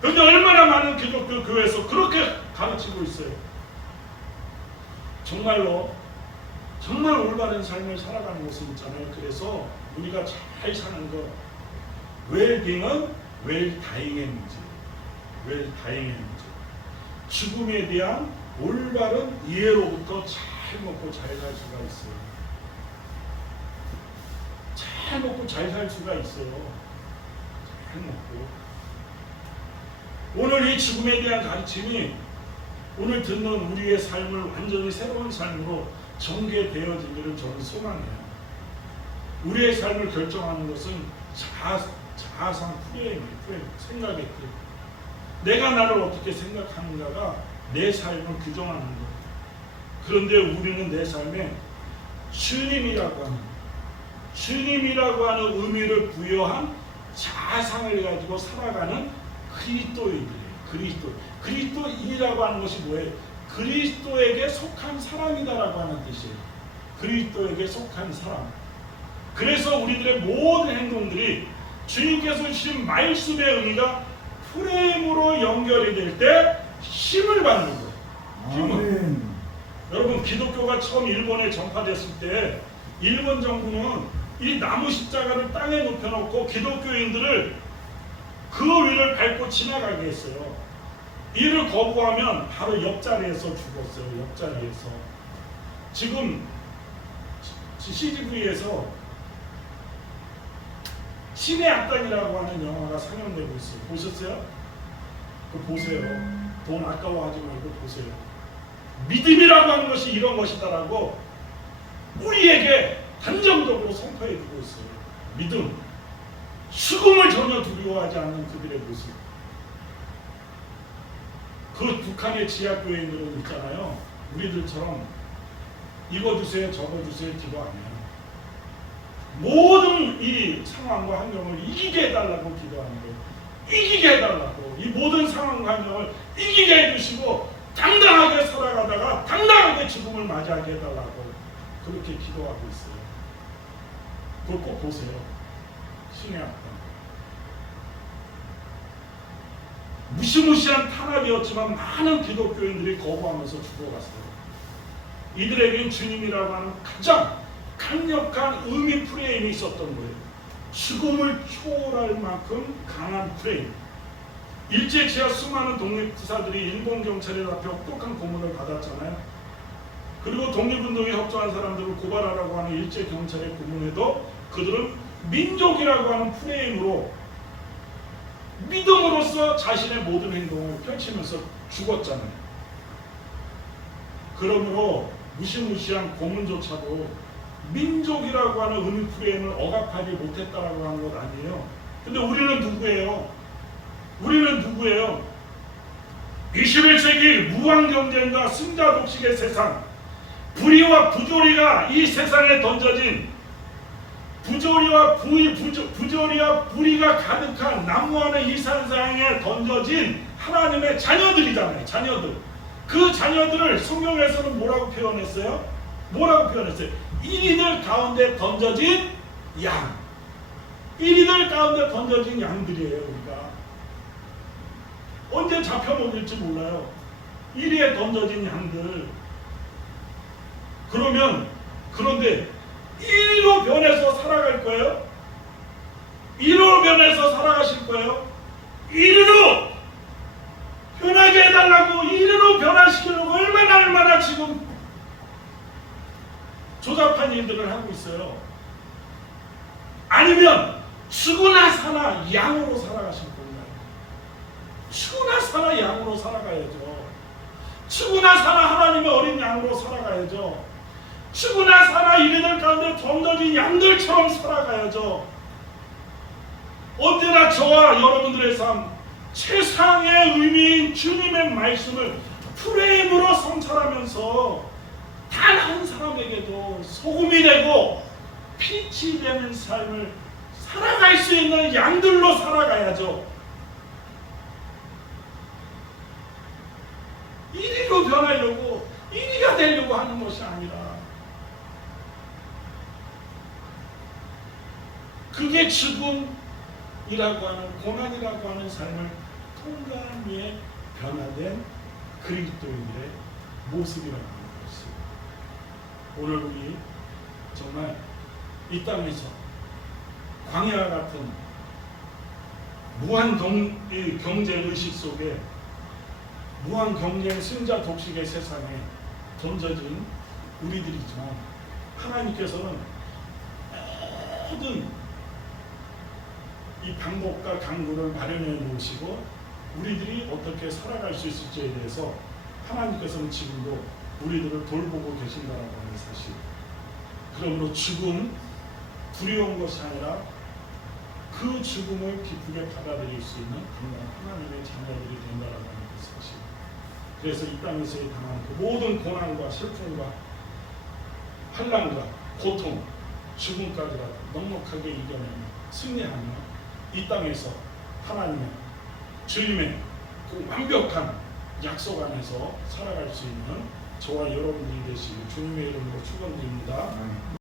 그런데 얼마나 많은 기독교 교회에서 그렇게 가르치고 있어요. 정말로 정말 올바른 삶을 살아가는 것은 있잖아요. 그래서 우리가 잘 사는 것, 웰빙은 웰다잉의 문제, 웰다잉의 문제. 죽음에 대한 올바른 이해로부터 잘 먹고 잘 살 수가 있어요. 잘 먹고 잘 살 수가 있어요. 잘 먹고. 오늘 이 죽음에 대한 가르침이 오늘 듣는 우리의 삶을 완전히 새로운 삶으로 전개되어지기를 저는 소망해요. 우리의 삶을 결정하는 것은 자아상 프레임이에요. 생각의 프레임. 내가 나를 어떻게 생각하는가가 내 삶을 규정하는 거예요. 그런데 우리는 내 삶에 주님이라고 하는 의미를 부여한 자아상을 가지고 살아가는 그리스도인이래요. 그리스도인이라고 하는 것이 뭐예요? 그리스도에게 속한 사람이다라고 하는 뜻이에요. 그리스도에게 속한 사람. 그래서 우리들의 모든 행동들이 주님께서 주신 말씀의 의미가 프레임으로 연결이 될 때 힘을 받는 거예요. 힘을. 여러분, 기독교가 처음 일본에 전파됐을 때 일본 정부는 이 나무 십자가를 땅에 높여놓고 기독교인들을 그 위를 밟고 지나가게 했어요. 이를 거부하면 바로 옆자리에서 죽었어요. 옆자리에서. 지금 CGV에서 신의 악당이라고 하는 영화가 상영되고 있어요. 보셨어요? 그거 보세요. 돈 아까워하지 말고 보세요. 믿음이라고 하는 것이 이런 것이다라고 우리에게 단정적으로 선포해주고 있어요. 믿음, 죽음을 전혀 두려워하지 않는 그들의 모습. 그 북한의 지하교회인들은 있잖아요. 우리들처럼 이거 주세요, 저거 주세요 기도 안 해요. 모든 이 상황과 환경을 이기게 해달라고 기도하는 거예요. 이기게 해달라고. 이 모든 상황과 환경을 이기게 해주시고 당당하게 살아가다가 당당하게 죽음을 맞이하게 해달라고 그렇게 기도하고 있어요. 그걸 꼭 보세요. 신의 악당. 무시무시한 탄압이었지만 많은 기독교인들이 거부하면서 죽어갔어요. 이들에겐 주님이라고 하는 가장 강력한 의미 프레임이 있었던 거예요. 죽음을 초월할 만큼 강한 프레임. 일제치하 수많은 독립투사들이 일본 경찰에 앞에 혹독한 고문을 받았잖아요. 그리고 독립운동에 협조한 사람들을 고발하라고 하는 일제 경찰의 고문에도 그들은 민족이라고 하는 프레임으로 믿음으로써 자신의 모든 행동을 펼치면서 죽었잖아요. 그러므로 무시무시한 고문조차도 민족이라고 하는 의미 프레임을 억압하지 못했다라고 하는 것 아니에요. 근데 우리는 누구예요? 우리는 누구예요? 21세기 무한경쟁과 승자독식의 세상, 불의와 부조리가 이 세상에 던져진 부조리와 불의가 가득한 난무하는 이 세상에 던져진 하나님의 자녀들이잖아요. 자녀들. 그 자녀들을 성경에서는 뭐라고 표현했어요? 뭐라고 표현했어요? 이리들 가운데 던져진 양. 이리들 가운데 던져진 양들이에요. 우리가 언제 잡혀먹을지 몰라요. 이리에 던져진 양들. 그런데 이리로 변해서 살아갈 거예요? 이리로 변해서 살아가실 거예요? 이리로 변하게 해달라고, 이리로 변화시키려고 얼마나 지금 조잡한 일들을 하고 있어요. 아니면 죽으나 사나 양으로 살아가실 건가요? 죽으나 사나 양으로 살아가야죠. 죽으나 사나 하나님의 어린 양으로 살아가야죠. 죽으나 사나 이리들 가운데 던져진 양들처럼 살아가야죠. 언제나 저와 여러분들의 삶, 최상의 의미인 주님의 말씀을 프레임으로 성찰하면서 단 한 사람에게도 소금이 되고 빛이 되는 삶을 살아갈 수 있는 양들로 살아가야죠. 이리로 변하려고, 이리가 되려고 하는 것이 아니라 그게 죽음이라고 하는, 고난이라고 하는 삶을 통과한 후에 변화된 그리스도인들의 모습이라고 하는 것입니다. 오늘 우리 정말 이 땅에서 광야 같은 무한 경쟁 의식 속에, 무한 경쟁 승자 독식의 세상에 던져진 우리들이지만 하나님께서는 모든 이 방법과 강구를 마련해 놓으시고 우리들이 어떻게 살아갈 수 있을지에 대해서 하나님께서는 지금도 우리들을 돌보고 계신다라고 하는 사실. 그러므로 죽음, 두려운 것이 아니라 그 죽음을 기쁘게 받아들일 수 있는 그런 하나님의 자녀들이 된다라고 하는 그 사실. 그래서 이 땅에서의 당한 그 모든 고난과 슬픔과 환난과 고통, 죽음까지라도 넉넉하게 이겨내며 승리하며 이 땅에서 하나님의 주님의 그 완벽한 약속 안에서 살아갈 수 있는 저와 여러분들이 되시길 주님의 이름으로 축원드립니다.